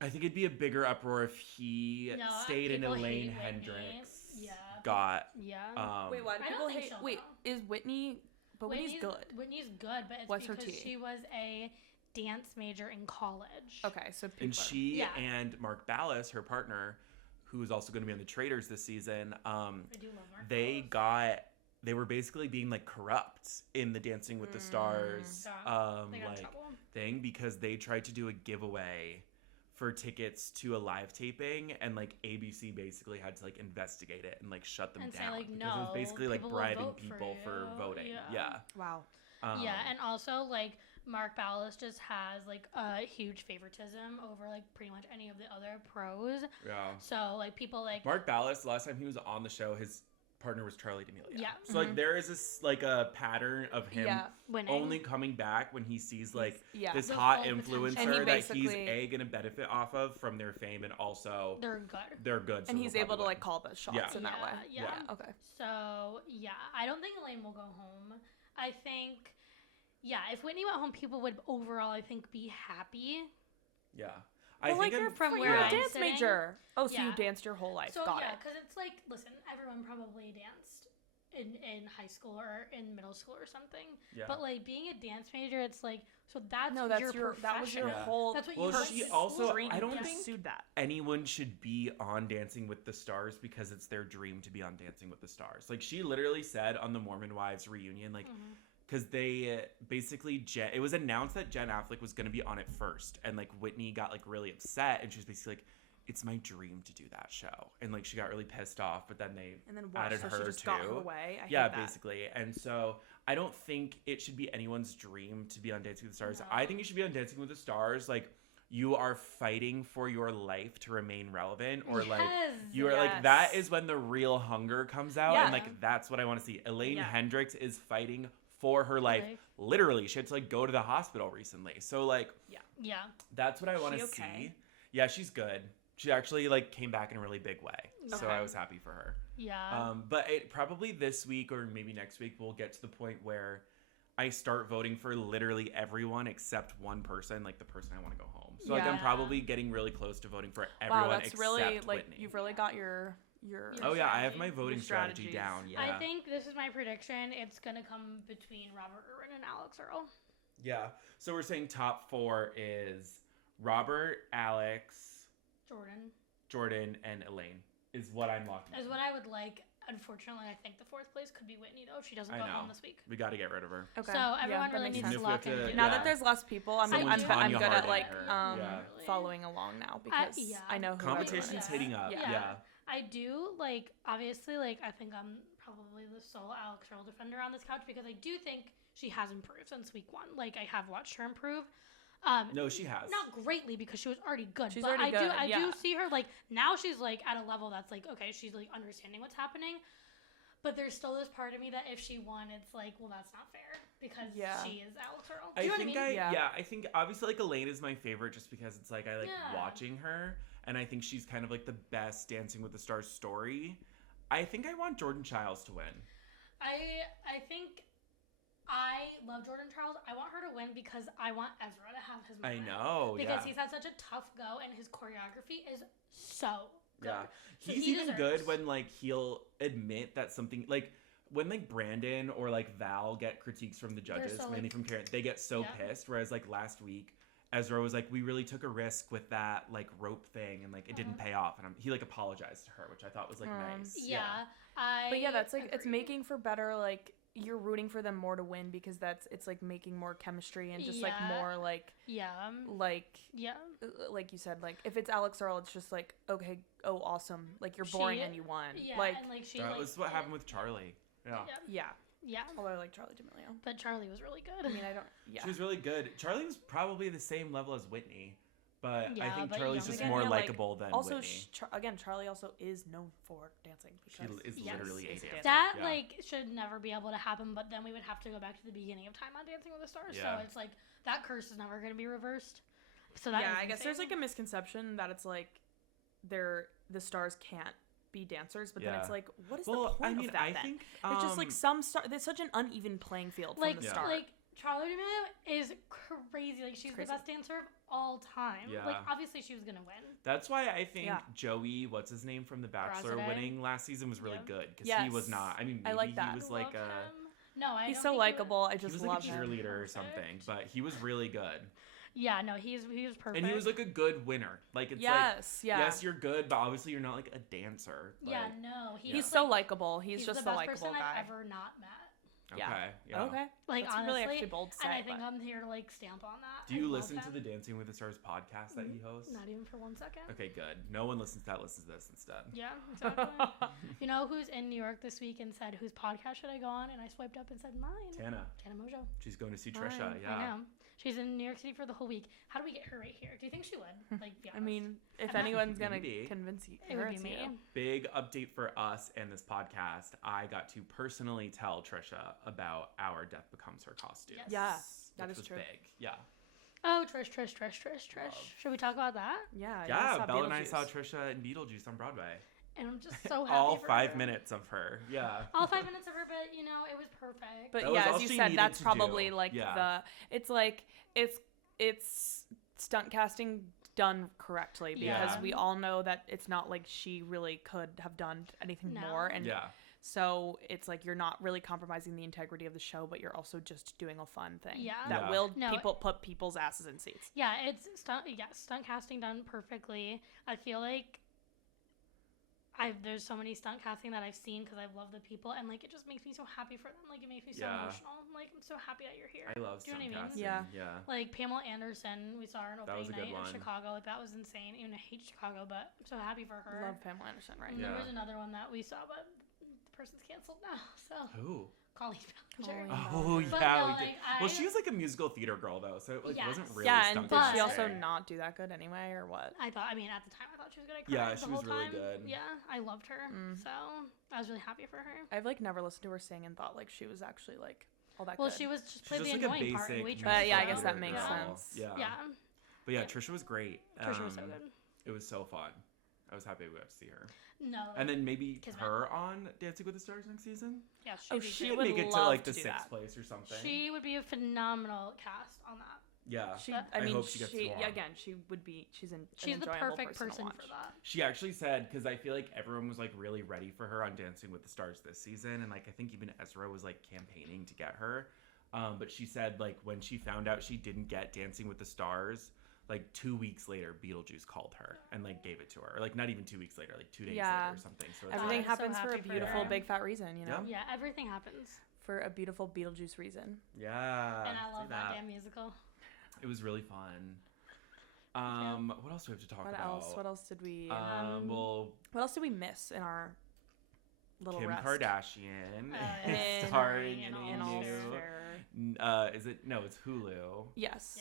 I think it'd be a bigger uproar if he stayed in Elaine Hendricks. Yeah. Got. Yeah. Wait, why do people hate? Wait, is Whitney? But Whitney's good. Whitney's good, but it's because she was a dance major in college. Okay, so and she and Mark Ballas, her partner, who is also going to be on the Traitors this season. I do love Mark Ballas. They were basically being like corrupt in the Dancing with the Stars thing because they tried to do a giveaway for tickets to a live taping, and like ABC basically had to like investigate it and like shut them down. Say, like, because it was basically like bribing people for voting. Yeah. Wow. And also like Mark Ballas just has like a huge favoritism over like pretty much any of the other pros. Yeah. So like people like Mark Ballas, the last time he was on the show, his partner was Charli D'Amelio. Yeah. So like there is this like a pattern of him only coming back when he sees like this hot influencer that he's gonna benefit off of from their fame, and also they're good. And he's able to like call the shots in that way. Yeah. Okay. So I don't think Elaine will go home. I think if Whitney went home, people would overall I think be happy. Yeah. Well, like you're from where I'm a dance major. Oh, so you danced your whole life. So, Got it. because it's like, listen, everyone probably danced in high school or in middle school or something. Yeah. But like being a dance major, it's like, so that's your profession. That was your whole. That's what she also. Dream. I don't think anyone should be on Dancing with the Stars because it's their dream to be on Dancing with the Stars. Like she literally said on the Mormon Wives reunion, like. Mm-hmm. Because they basically, it was announced that Jen Affleck was going to be on it first. And, like, Whitney got, like, really upset. And she was basically like, it's my dream to do that show. And, like, she got really pissed off. But then they added her, she just got her way? I hate that. Basically. And so I don't think it should be anyone's dream to be on Dancing with the Stars. No. I think you should be on Dancing with the Stars. Like, you are fighting for your life to remain relevant. Or, like, you are, like, that is when the real hunger comes out. Yeah. And, like, that's what I want to see. Elaine Hendricks is fighting for her life. Literally, she had to like go to the hospital recently, so like that's what I want to see. Yeah, she's good. She actually like came back in a really big way, so I was happy for her. But it probably this week or maybe next week we'll get to the point where I start voting for literally everyone except one person, like the person I want to go home. So like I'm probably getting really close to voting for everyone except really like Whitney. You've really got your I have my voting strategy down. Yeah. I think this is my prediction. It's gonna come between Robert Irwin and Alex Earl. Yeah. So we're saying top 4 is Robert, Alex, Jordan, and Elaine is what I'm locking. Is what I would like. Unfortunately, I think the 4th place could be Whitney though. If she doesn't go home this week. We got to get rid of her. Okay. So everyone really needs to lock in. Now that there's less people, I'm good at like following along now because I know who competition's hitting up. Yeah. I do like obviously like I think I'm probably the sole Alex Earl defender on this couch because I do think she has improved since week 1. Like I have watched her improve. No, she has. Not greatly because she was already good. She's already good. I do see her like now she's like at a level that's like okay, she's like understanding what's happening. But there's still this part of me that if she won, it's like, well, that's not fair because she is Alex Earl. Do you know what I mean? I think obviously like Elaine is my favorite just because it's like I like watching her, and I think she's kind of like the best Dancing with the Stars story. I think I want Jordan Childs to win. I think I love Jordan Childs. I want her to win because I want Ezra to have his moment. I know, because he's had such a tough go, and his choreography is so good. Yeah, so he's even good when like he'll admit that something like when like Brandon or like Val get critiques from the judges, mainly from Karen, they get so pissed. Whereas like last week, Ezra was like, we really took a risk with that like rope thing, and like it didn't pay off, and he like apologized to her, which I thought was like nice. But that's like it's making for better like. You're rooting for them more to win because it's like making more chemistry and just like more like like you said, like if it's Alex Earl, it's just like okay, oh awesome, like you're boring and you won. That was what happened with Charli. Yeah. Although I like Charli D'Amelio, but Charli was really good. I mean, she was really good. Charli was probably the same level as Whitney. But I think Charli's just more likable than also, Whitney. Charli also is known for dancing. She is literally a dancer. That like should never be able to happen. But then we would have to go back to the beginning of time on Dancing with the Stars. So it's like that curse is never going to be reversed. So that I guess there's like a misconception that it's like the stars can't be dancers, but then it's like, what is the point of that? I think it's just like some star. There's such an uneven playing field from the start. Like Charli D'Amelio is crazy. Like she's the best dancer of all time. Yeah. Like, obviously she was going to win. That's why I think Joey, what's his name from The Bachelor, winning last season was really good. Because he was not, I mean, maybe I like that. He was like a... No, he's so likable. I just love him. He was like a cheerleader or something, but he was really good. Yeah, no, he was perfect. And he was like a good winner. Like, it's yes, you're good, but obviously you're not like a dancer. Like, yeah, no. He's so likable. He's just the likable guy. I've ever not met. Okay. Like, that's honestly, really actually bold to say, and I think I'm here to like stamp on that. Do you listen to the Dancing with the Stars podcast that he hosts? Not even for 1 second. Okay, good. No one listens to that. Listens to this instead. Yeah, exactly. You know who's in New York this week and said, whose podcast should I go on? And I swiped up and said, mine. Tana Mojo. She's going to see Trisha. Yeah. I know. She's in New York City for the whole week. How do we get her right here? Do you think she would? Like, be honest. I mean, if anyone's going to convince you, it would be me. Big update for us and this podcast. I got to personally tell Trisha about our Death Becomes Her costume. Yes. Yeah, that is true. Big. Yeah. Oh, Trish. Should we talk about that? Yeah, Belle and I saw Trisha in Beetlejuice on Broadway. And I'm just so happy all for 5 her. minutes of her. Yeah. All 5 minutes of her, but you know, it was perfect. But yeah, as you said, that's probably like it's like it's stunt casting done correctly because we all know that it's not like she really could have done anything more, and so it's like you're not really compromising the integrity of the show, but you're also just doing a fun thing that will put people's asses in seats. Yeah, it's stunt casting done perfectly. I feel like there's so many stunt casting that I've seen because I love the people, and like it just makes me so happy for them. Like it makes me so emotional. Like I'm so happy that you're here. I love stunt casting. Yeah. Like Pamela Anderson, we saw her in opening night in Chicago. Like that was insane. Even I hate Chicago, but I'm so happy for her. Love Pamela Anderson, right? And there was another one that we saw, but the person's canceled now. So who? Colleen Ballinger. Oh yeah, we did. Well, she was like a musical theater girl though, so it like wasn't really. Yeah, and did she also not do that good anyway, or what? I thought. I mean, at the time, I thought she was good. Yeah, she was really good. Yeah, I loved her, so I was really happy for her. I've like never listened to her sing and thought like she was actually like all that good. Well, she was just played the annoying part in Waitress. But yeah, I guess that makes sense. Yeah. But yeah, Trisha was great. Trisha was so good. It was so fun. I was happy we got to see her. No. And then maybe her on Dancing with the Stars next season? Yeah, she would make it to like the 6th place or something. She would be a phenomenal cast on that. Yeah. I hope she gets to go on. Again, she would be, she's the perfect person for that. She actually said, because I feel like everyone was like really ready for her on Dancing with the Stars this season. And like, I think even Ezra was like campaigning to get her. But she said like when she found out she didn't get Dancing with the Stars, like 2 weeks later, Beetlejuice called her and like gave it to her. Or like not even 2 weeks later, like 2 days later or something. So everything happens for a beautiful big fat reason, you know? Yeah, everything happens for a beautiful Beetlejuice reason. Yeah. And I love that damn musical. It was really fun. What else do we have to talk about? What else did we what else did we miss in our little Kim rest? Kardashian starring in a new it's Hulu. Yes.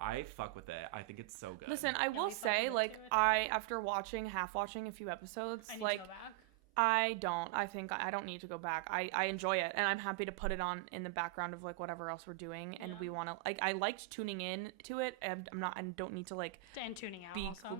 I fuck with it. I think it's so good. Listen, I will say, like, after half watching a few episodes, like, I don't need to go back. I enjoy it, and I'm happy to put it on in the background of like whatever else we're doing, and we want to like. I liked tuning in to it. And I don't need to like. And tuning out. Also.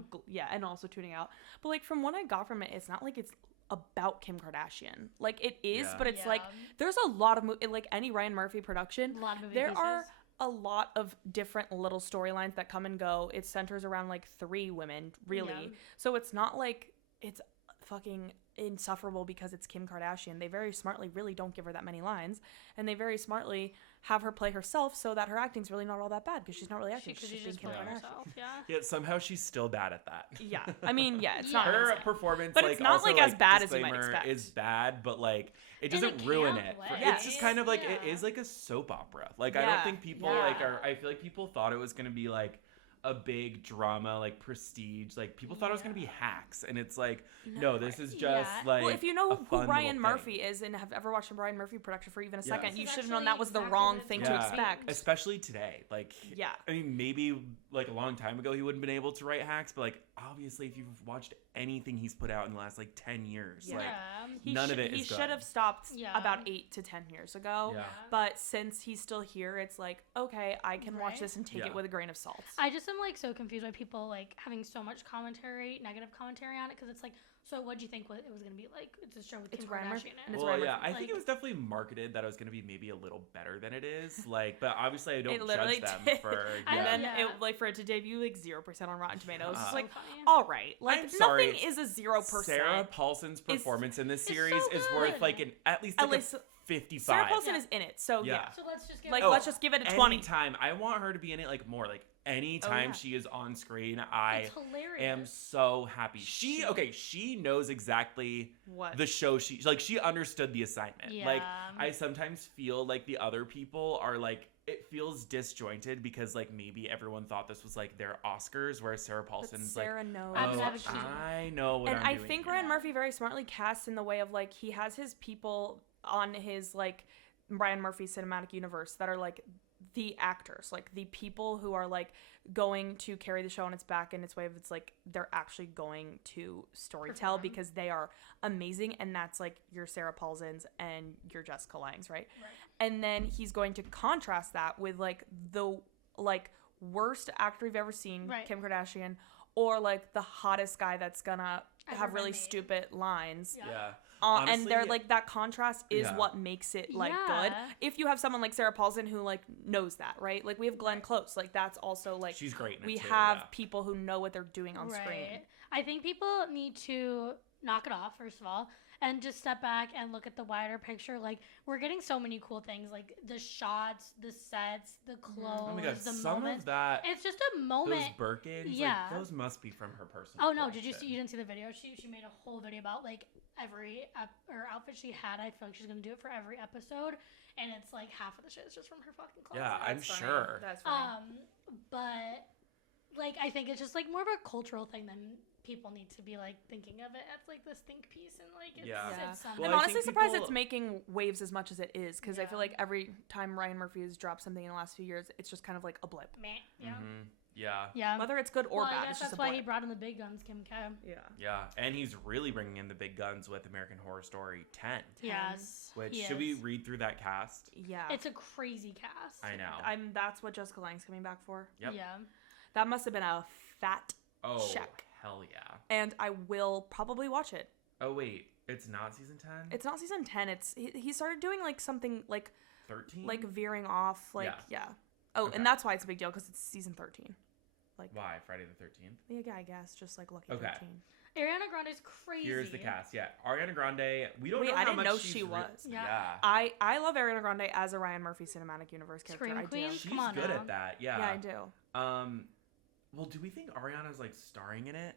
And also tuning out. But like from what I got from it, it's not like it's about Kim Kardashian. Like it is, but it's like there's a lot of like any Ryan Murphy production. A lot of movie there pieces. Are a lot of different little storylines that come and go. It centers around like 3 women, really. Yeah. So it's not like it's fucking insufferable because it's Kim Kardashian. They very smartly really don't give her that many lines, and they very smartly have her play herself so that her acting's really not all that bad because she's not really acting. She's just Kim Kardashian. Yet somehow she's still bad at that. Yeah, I mean, it's not her performance, but it's not like as bad as you might expect. Is bad, but like it doesn't ruin it. It's just kind of like it is like a soap opera. Like I don't think people like are. I feel like people thought it was gonna be like a big drama, like prestige, like people thought it was gonna be Hacks, and it's like no, this is just like. Well, if you know who Ryan Murphy is and have ever watched a Ryan Murphy production for even a second, you should have known that was the wrong thing to expect. Especially today, like I mean, maybe like a long time ago he wouldn't have been able to write Hacks, but like obviously if you've watched anything he's put out in the last like 10 years, like none of it is good. He should have stopped about 8 to 10 years ago, but since he's still here, it's like okay, I can watch this and take it with a grain of salt. I just am like so confused by people like having so much negative commentary on it, because it's like So what do you think it was going to be like? It's a show with Kim Ryan Kardashian in it. Well, yeah, I think it was definitely marketed that it was going to be maybe a little better than it is. Like, but obviously I don't judge them for. And then it, for it to debut 0% on Rotten Tomatoes, it's like, all right, like nothing is a 0%. Sarah Paulson's performance in this series is worth like at least a 55. Sarah Paulson is in it, so yeah. So let's just give let's just give it a 20. Anytime I want her to be in it, like more like. Anytime she is on screen, I am so happy. She knows exactly what the show she understood the assignment. Yeah. Like I sometimes feel like the other people are like it feels disjointed because like maybe everyone thought this was like their Oscars, whereas Sarah Paulson's Sarah knows. I know what I'm doing. And I think Ryan Murphy very smartly casts in the way of like he has his people on his like Ryan Murphy cinematic universe that are like the actors, like the people who are like going to carry the show on its back in its way of it's like they're actually going to storytell because they are amazing, and that's like your Sarah Paulsons and your Jessica Lange's, right? And then he's going to contrast that with like the like worst actor you've ever seen, Kim Kardashian, or like the hottest guy that's gonna have really stupid lines. Yeah. Honestly, and they're like that contrast is what makes it like good. If you have someone like Sarah Paulson who like knows that, right? Like we have Glenn Close, like that's also like she's great. We have people who know what they're doing on screen. I think people need to knock it off first of all, and just step back and look at the wider picture. Like we're getting so many cool things, like the shots, the sets, the clothes, oh my God, the some moments. Of that. It's just a moment. Those Birkins, like, those must be from her personal. Oh no, did you see? You didn't see the video? She made a whole video about like every outfit she had. I feel like she's gonna do it for every episode, and it's like half of the shit is just from her fucking clothes. Yeah, I'm sure. That's funny. But like I think it's just like more of a cultural thing than people need to be like thinking of it as like this think piece, and like it's I'm honestly surprised it's making waves as much as it is, because I feel like every time Ryan Murphy has dropped something in the last few years, it's just kind of like a blip. Yeah. Whether it's good or bad, it's just that's why he brought in the big guns, Kim K. Yeah, and he's really bringing in the big guns with American Horror Story 10. Yes. Which should we read through that cast? Yeah. It's a crazy cast. I know. That's what Jessica Lange's coming back for. Yep. Yeah. That must have been a fat check. Hell yeah. And I will probably watch it. Oh wait, it's not season 10? It's not season 10. It's he started doing like something like 13? Like veering off, like Oh, and that's why it's a big deal, because it's season 13. Like why? Friday the 13th? Yeah, I guess just like Lucky 13. Ariana Grande's crazy. Here's the cast. Yeah, Ariana Grande. We don't know I how didn't much know she's she was. Yeah. I love Ariana Grande as a Ryan Murphy cinematic universe character. Scream Queen? She's good at that. Yeah. Yeah, I do. Well, do we think Ariana's like starring in it?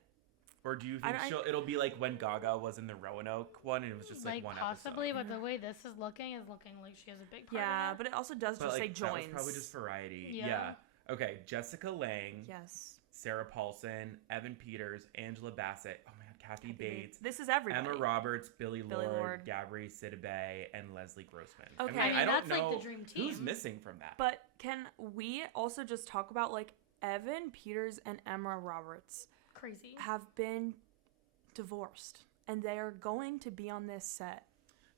Or do you think it'll be like when Gaga was in the Roanoke one and it was just like one possibly, episode? but the way this is looking like she has a big part in it. But it also does just say that joins. Was probably just variety. Yeah. Okay, Jessica Lange. Yes. Sarah Paulson, Evan Peters, Angela Bassett. Oh my God, Kathy Bates. This is everybody. Emma Roberts, Billy Lord, Gabri Sidibe, and Leslie Grossman. Okay, I don't know like the dream team. Who's missing from that. But can we also just talk about like Evan Peters and Emma Roberts? Crazy. Have been divorced, and they are going to be on this set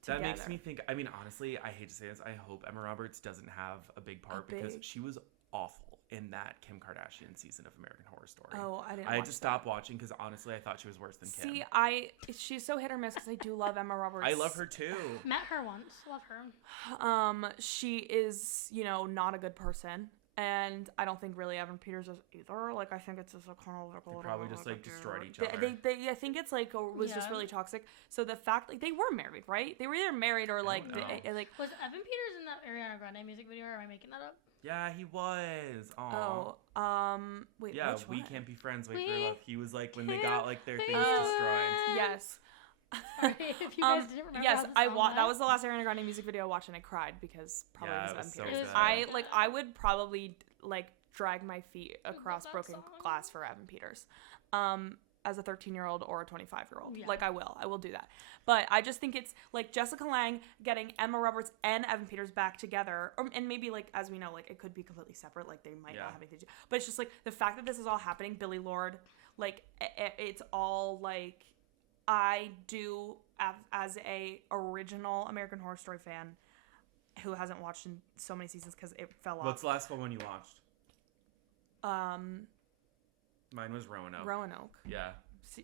together. That makes me think. I mean, honestly, I hate to say this. I hope Emma Roberts doesn't have a big part because she was awful in that Kim Kardashian season of American Horror Story. Oh, I had to stop watching because honestly, I thought she was worse than Kim. See, she's so hit or miss because I do love Emma Roberts. I love her too. Met her once. Love her. She is, not a good person. And I don't think really Evan Peters is either. Like, I think it's just a kind of like a little... They probably just, like, destroyed each other. I think it's, like, was just really toxic. So the fact... Like, they were married, right? They were either married or, like... Was Evan Peters in that Ariana Grande music video, or am I making that up? Yeah, he was. Aww. Oh, wait, yeah, which We one? Can't Be Friends, Wait for Your Love. He was, like, when they got, like, their things destroyed. Yes. Sorry, if you guys didn't remember. Yes, that was the last Ariana Grande music video I watched, and I cried because probably it was Evan Peters. I would probably, like... drag my feet across broken glass for Evan Peters as a 13-year-old or a 25-year-old. Like, I will do that. But I just think it's like Jessica Lange getting Emma Roberts and Evan Peters back together, and maybe, like, as we know, like, it could be completely separate, like they might not have anything to do, but it's just like the fact that this is all happening. Billy Lord, like, it's all like, I do as a original American Horror Story fan who hasn't watched in so many seasons because it fell off. What's the last one you watched? Mine was Roanoke. Roanoke. Yeah.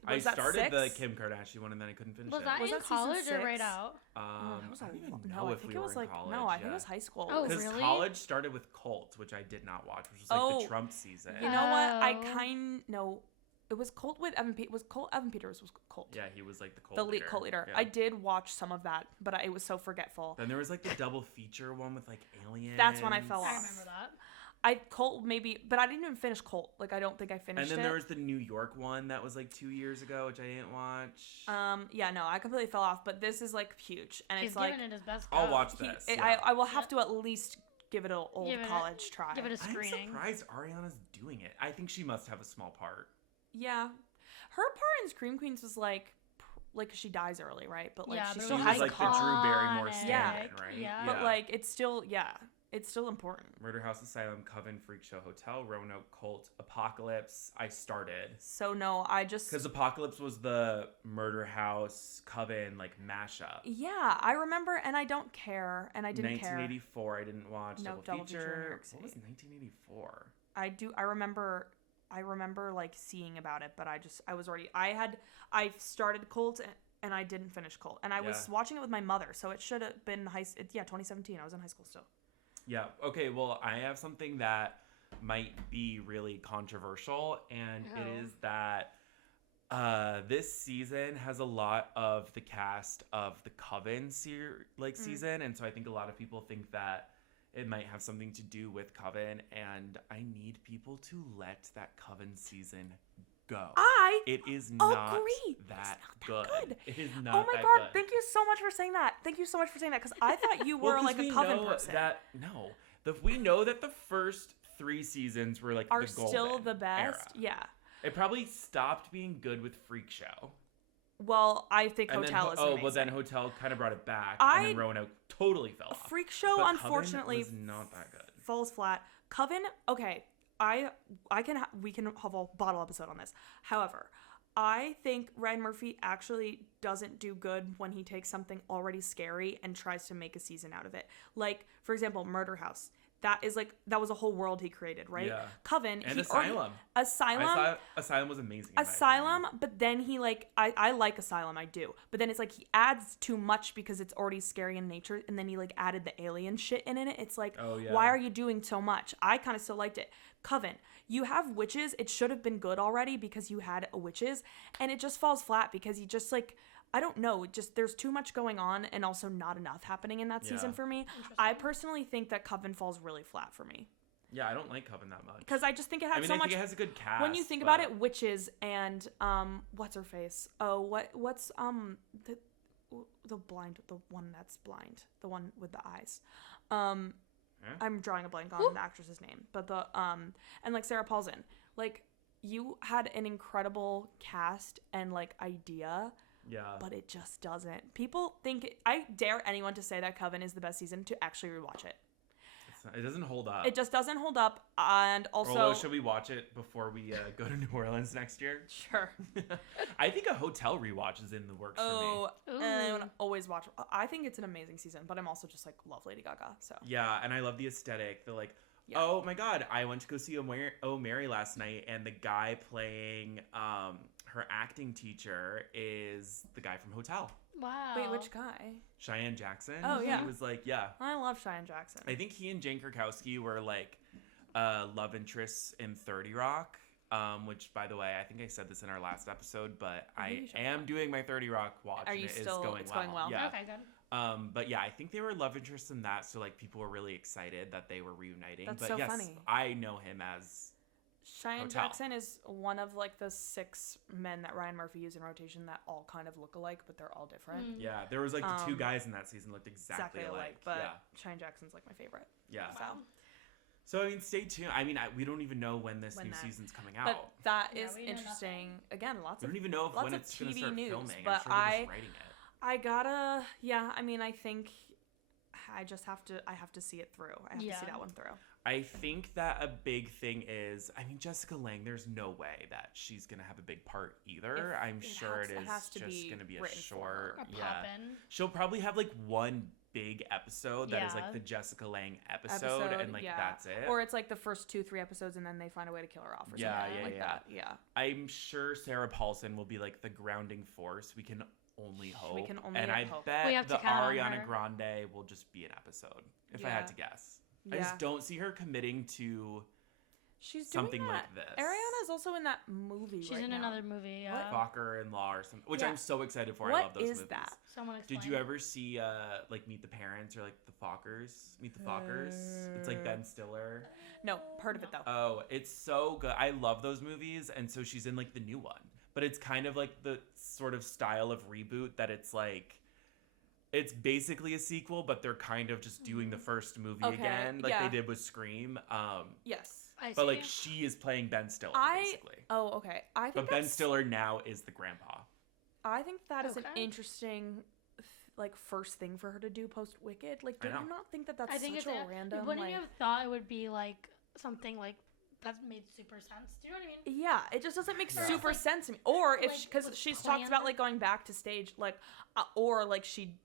I started the Kim Kardashian one and then I couldn't finish it. Was that in college or right out? I don't even know if we were in college. No, I think it was high school. Oh, really? Because college started with Colt, which I did not watch, which was like the Trump season. You know what? No. It was Colt with Evan Peters. Evan Peters was Colt. Yeah, he was like the Colt leader. Cult leader. Yeah. I did watch some of that, but it was so forgetful. Then there was like the double feature one with like aliens. That's when I fell off. I remember that. Colt maybe, but I didn't even finish Colt. Like I don't think I finished it. And then there was the New York one that was like 2 years ago, which I didn't watch. Yeah, no, I completely fell off. But this is like huge, and He's it's like giving it his best. I'll watch this. I will have to at least give it an old college try. Give it a screening. I'm surprised Ariana's doing it. I think she must have a small part. Yeah, her part in Scream Queens was like she dies early, right? But like she still has has like the Drew Barrymore stand-in, right? Yeah. But like it's still important. Murder House, Asylum, Coven, Freak Show, Hotel, Roanoke, Cult, Apocalypse. I started. So no, I just because Apocalypse was the Murder House Coven like mashup. Yeah, I remember, and I don't care, and I didn't 1984. I didn't watch double feature. What was 1984? I do. I remember like seeing about it, but I started Cult and I didn't finish Cult, and I was watching it with my mother, so it should have been 2017. I was in high school still. Yeah. Okay. Well, I have something that might be really controversial, and it is that this season has a lot of the cast of the Coven season, and so I think a lot of people think that it might have something to do with Coven, and I need people to let that Coven season go. It is not that good. It is not. Oh my god! Good. Thank you so much for saying that. Because I thought you were like a Coven person. We know that the first 3 seasons were like are the golden still the best. Era. Yeah. It probably stopped being good with Freak Show. Well, I think Hotel is amazing. Well, then Hotel kind of brought it back, and then Roanoke totally fell off. Freak Show, but unfortunately, Coven was not that good. Falls flat. Coven, okay. We can have a bottle episode on this. However, I think Ryan Murphy actually doesn't do good when he takes something already scary and tries to make a season out of it. Like, for example, Murder House. That was a whole world he created, right? Yeah. Coven. And Asylum. Asylum was amazing. Asylum, but then he I like Asylum, I do. But then it's like he adds too much because it's already scary in nature, and then he like added the alien shit in it. It's like, why are you doing so much? I kind of still liked it. Coven. You have witches. It should have been good already because you had witches, and it just falls flat because you just like, I don't know, just there's too much going on and also not enough happening in that season for me. I personally think that Coven falls really flat for me. Yeah, I don't like Coven that much. Because I just think it had so much. I think it has a good cast. When you think about it, witches and what's her face? Oh, what's the blind, the one that's blind, the one with the eyes. I'm drawing a blank on the actress's name, but and like Sarah Paulson, like you had an incredible cast and like idea. Yeah. But it just doesn't. People think I dare anyone to say that Coven is the best season to actually rewatch it. It doesn't hold up. It just doesn't hold up, and also. Although, should we watch it before we go to New Orleans next year? Sure. I think a hotel rewatch is in the works for me. And I would always watch. I think it's an amazing season, but I'm also just like love Lady Gaga. So. Yeah, and I love the aesthetic. The like. Yeah. Oh my God! I went to go see Oh Mary last night, and the guy playing her acting teacher is the guy from Hotel. Wow. Wait, which guy? Cheyenne Jackson. Oh yeah. He was like, yeah. I love Cheyenne Jackson. I think he and Jane Krakowski were like love interests in 30 Rock. Which, by the way, I think I said this in our last episode, but I am doing my 30 Rock watch. Are you still? It's going well. Yeah. Okay, good. But yeah, I think they were love interests in that, so like people were really excited that they were reuniting. That's but so yes, funny. I know him as Cheyenne Jackson is one of like the 6 men that Ryan Murphy used in rotation that all kind of look alike, but they're all different. Yeah, there was like the 2 guys in that season looked exactly alike. But Cheyenne Jackson's like my favorite. Yeah. So I mean, stay tuned. I mean, we don't even know when this new season's coming out. But that is interesting. Again, we don't even know when it's going to start news, filming. But I'm sure they're just writing it. I gotta, I mean, I think I have to see it through. I have to see that one through. I think that a big thing is, I mean, Jessica Lange, there's no way that she's going to have a big part either. I'm sure it is just going to be a short. Pop-in. She'll probably have like one big episode that is like the Jessica Lange episode and like that's it. Or it's like the first 2-3 episodes and then they find a way to kill her off or something like that. Yeah. I'm sure Sarah Paulson will be like the grounding force. We can only hope. And I bet the Ariana Grande will just be an episode, if I had to guess. I just don't see her committing to something like this. Ariana's also in that movie. She's in another movie. Yeah. Focker-in-Law or something, which I'm so excited for. What I love those movies. What is that? Someone explain. Did you ever see like Meet the Parents or like the Fockers? Meet the Fockers. It's like Ben Stiller. No, heard of it though. Oh, it's so good. I love those movies, and so she's in like the new one. But it's kind of like the sort of style of reboot that it's like, it's basically a sequel, but they're kind of just doing the first movie again, like they did with Scream. Yes. But like she is playing Ben Stiller, basically. Oh, okay. But Ben Stiller now is the grandpa. I think that is an interesting, like, first thing for her to do post Wicked. Like, do you not think that that's such a random? Wouldn't you have thought it would be like something like that made super sense? Do you know what I mean? Yeah, it just doesn't make super sense to me. Or if because she's talked about like going back to stage, like, or like she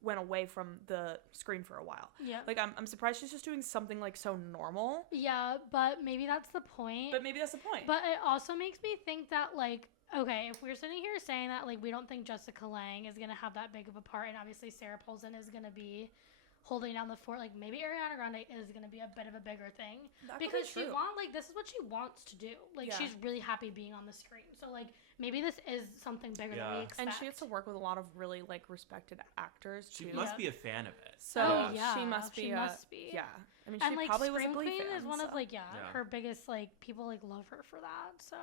went away from the screen for a while. Yeah, like I'm surprised she's just doing something like so normal. Yeah, but maybe that's the point. But it also makes me think that like, okay, if we're sitting here saying that like we don't think Jessica Lange is gonna have that big of a part, and obviously Sarah Paulson is gonna be holding down the fort, like maybe Ariana Grande is gonna be a bit of a bigger thing because she this is what she wants to do. Like she's really happy being on the screen. So like maybe this is something bigger than we expect. And she has to work with a lot of really like respected actors too. She must be a fan of it. So she must be. Yeah. I mean, she like, probably Scream was a Glee Queen fan, is one of like her biggest like people like love her for that. So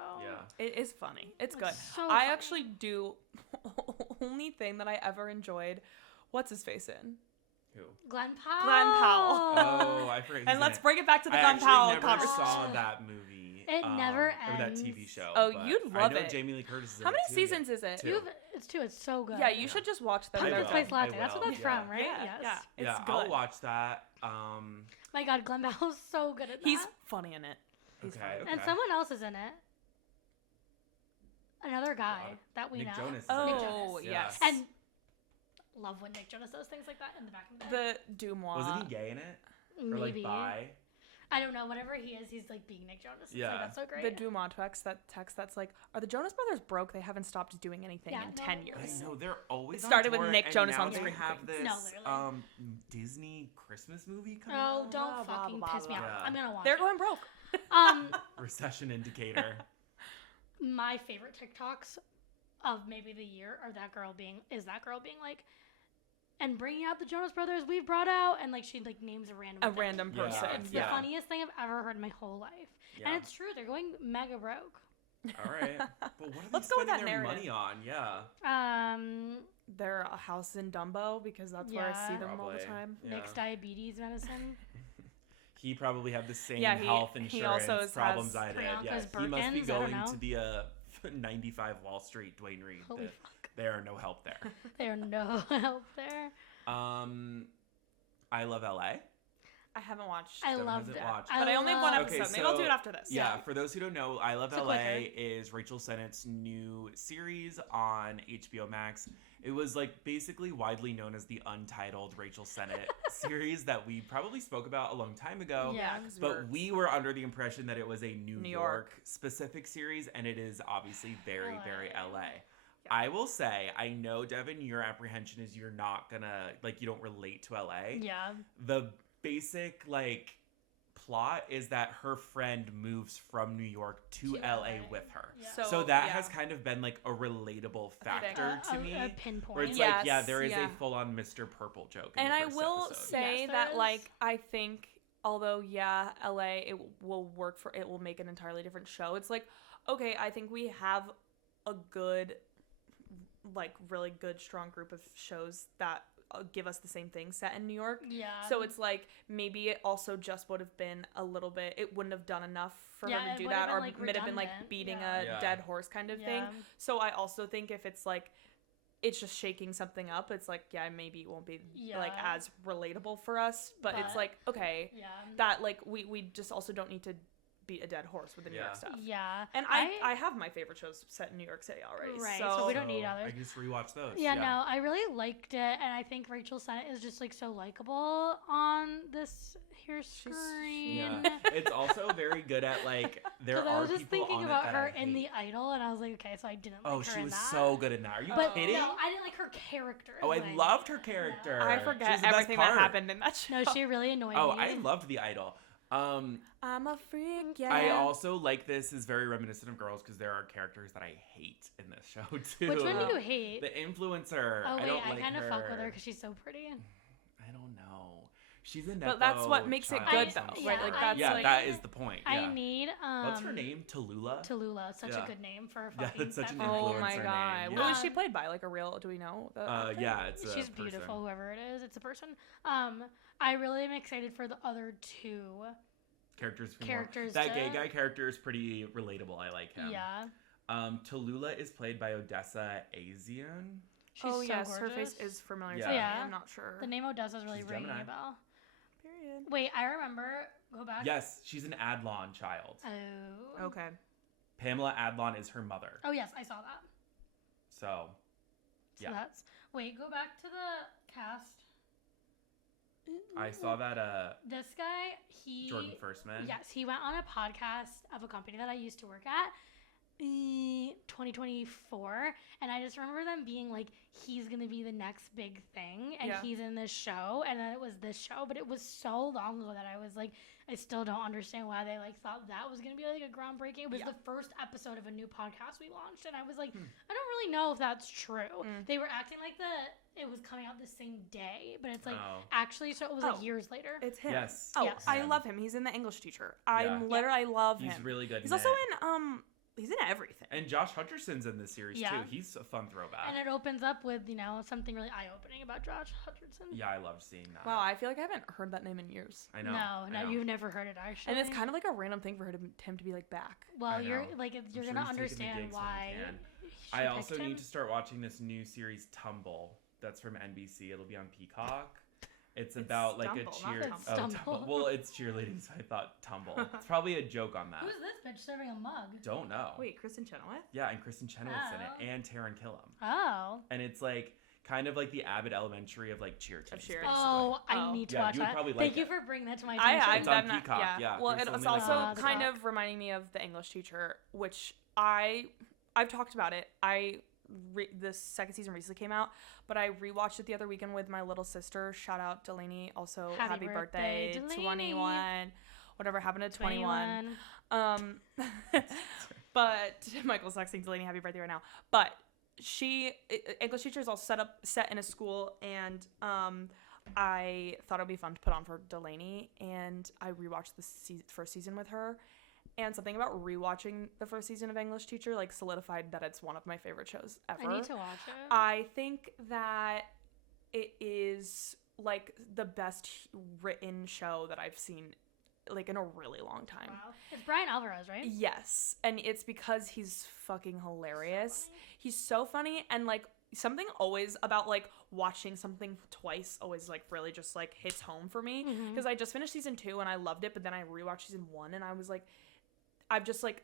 it is funny. It's good. So I actually do. Only thing that I ever enjoyed. What's his face in? Who? Glenn Powell. Oh, I forget. And let's bring it back to the Glenn Powell conversation. I saw that movie. It never ends. Or that TV show. Oh, you'd love it. I know Jamie Lee Curtis is in it. How many seasons is it? It's 2. It's so good. Yeah, you should just watch them. Pumpkin Spice Latte. That's what that's from, right? Yeah. It's good. I'll watch that. My God, Glenn Powell's so good at that. He's funny in it. Okay. And someone else is in it. Another guy that we know. Nick Jonas. Oh, yes. And love when Nick Jonas does things like that in the back of the day. The Dumois. Wasn't he gay in it? Maybe. Or like bi? I don't know. Whatever he is, he's like being Nick Jonas. Yeah. Like, that's so great. The Dumois text that's like, are the Jonas Brothers broke? They haven't stopped doing anything in 10 years. I know, they're always It started on tour, with Nick Jonas on screen. Scream They have Queens. this Disney Christmas movie coming out. Oh, don't fucking piss me off. I'm going to watch They're going broke. Recession indicator. My favorite TikToks of maybe the year are that girl being like, and bringing out the Jonas Brothers we've brought out, and like she like names a random person. It's the funniest thing I've ever heard in my whole life. Yeah. And it's true, they're going mega broke. All right, but what are they spending their money on? Yeah. Their house in Dumbo because that's where I see them all the time. Nick's diabetes medicine. He probably had the same health insurance problems I did. Yes, he must be going to the 95 Wall Street, Dwayne Reed. Holy fuck. There are no help there. There are no help there. I Love LA. I haven't watched. I love it. But I only have one episode. Maybe I'll do it after this. Yeah, for those who don't know, I Love LA is Rachel Sennett's new series on HBO Max. It was like basically widely known as the untitled Rachel Sennott series that we probably spoke about a long time ago. Yeah, but we were under the impression that it was a New York specific series, and it is obviously very, very LA. I will say, I know, Devin, your apprehension is you're not gonna, like, you don't relate to LA. Yeah. The basic, like, plot is that her friend moves from New York to LA with her. Yeah. So that has kind of been, like, a relatable factor to me. A pinpoint. Where it's like, there is a full-on Mr. Purple joke in the first will episode. say that, like, I think, although, LA, it will work for, it will make an entirely different show. It's like, okay, I think we have a good, like, really good, strong group of shows that give us the same thing set in New York. Yeah. So it's like, maybe it also just would have been a little bit, it wouldn't have done enough for her to do that, or it would have been like beating a dead horse kind of thing. So I also think if it's like, it's just shaking something up, it's like, maybe it won't be like as relatable for us, but it's like, okay, that like, we just also don't need to beat a dead horse with the New York stuff. Yeah. And I have my favorite shows set in New York City already. Right. So we don't need others. I can just rewatch those. Yeah, no, I really liked it, and I think Rachel Sennott is just like so likable on this here screen. Yeah. It's also very good at like there are people on it. I was just thinking about her in The Idol, and I was like, okay, so I didn't like her in that. Oh, she was so good in that. Are you kidding? No, I didn't like her character. Oh, I loved her character. I forget everything that happened in that show. No, she really annoyed me. Oh, I loved The Idol. I'm a freak, yeah. I also like this is very reminiscent of Girls because there are characters that I hate in this show too. Which one do you hate? The influencer. Oh, wait, I don't like kind of her. fuck with her because she's so pretty. I don't know. She's a Nepo But that's what makes it good, though, right? Like that's that is the point. Yeah. I need what's her name? Tallulah. Tallulah, such a good name for a fucking. Yeah, that's such an influencer Oh my god! name. Who is she played by? Like a real? Do we know? She's beautiful. Whoever it is, it's a person. I really am excited for the other two characters. That gay guy character is pretty relatable. I like him. Yeah. Tallulah is played by Odessa Asian. She's so yes, gorgeous. her face is familiar. Yeah. To me. I'm not sure. The name Odessa is really ringing a bell. Period. Wait, I remember. Go back. Yes, she's an Adlon child. Oh. Okay. Pamela Adlon is her mother. Oh yes, I saw that. So yeah. Wait, go back to the cast. I saw that this guy, Jordan Firstman. Yes, he went on a podcast of a company that I used to work at 2024, and I just remember them being like, he's gonna be the next big thing, and he's in this show, and then it was this show, but it was so long ago that I was like, I still don't understand why they like thought that was gonna be like a groundbreaking. It was the first episode of a new podcast we launched, and I was like, I don't really know if that's true. They were acting like it was coming out the same day, but it's like actually, so it was like years later. It's him. Yes. Oh, yes. I love him. He's in The English Teacher. I love him. He's really good. He's also in he's in everything. And Josh Hutcherson's in this series too. He's a fun throwback. And it opens up with, something really eye-opening about Josh Hutcherson. Yeah, I loved seeing that. Wow, I feel like I haven't heard that name in years. I know. No, you've never heard it actually. And it's kind of like a random thing for him to be like back. Well, you're gonna understand why. I also need to start watching this new series, Tumble. That's from NBC. It'll be on Peacock. It's about like Stumble, a cheer. Tumble. Well, it's cheerleading, so I thought Tumble. It's probably a joke on that. Who's this bitch serving a mug? Don't know. Wait, Kristin Chenoweth? Yeah, and Kristin Chenoweth's in it, and Taron Killam. Oh. And it's like kind of like the Abbott Elementary of like cheer teams. Oh, I need to watch that. Thank you for bringing that to my attention. It's on Peacock. Yeah. Well, it's also kind of reminding me of The English Teacher, which I've talked about it. The second season recently came out, but I rewatched it the other weekend with my little sister. Shout out Delaney. Also, happy birthday 21. Whatever happened to 21. But Michael's texting Delaney happy birthday right now. But English Teacher is all set in a school, and I thought it would be fun to put on for Delaney, and I rewatched the first season with her. And something about rewatching the first season of English Teacher like solidified that it's one of my favorite shows ever. I need to watch it. I think that it is like the best written show that I've seen like in a really long time. Wow. It's Brian Alvarez, right? Yes. And it's because he's fucking hilarious. He's so funny, and like something always about like watching something twice always like really just like hits home for me, because I just finished season 2 and I loved it, but then I rewatched season 1 and I was like, I've just like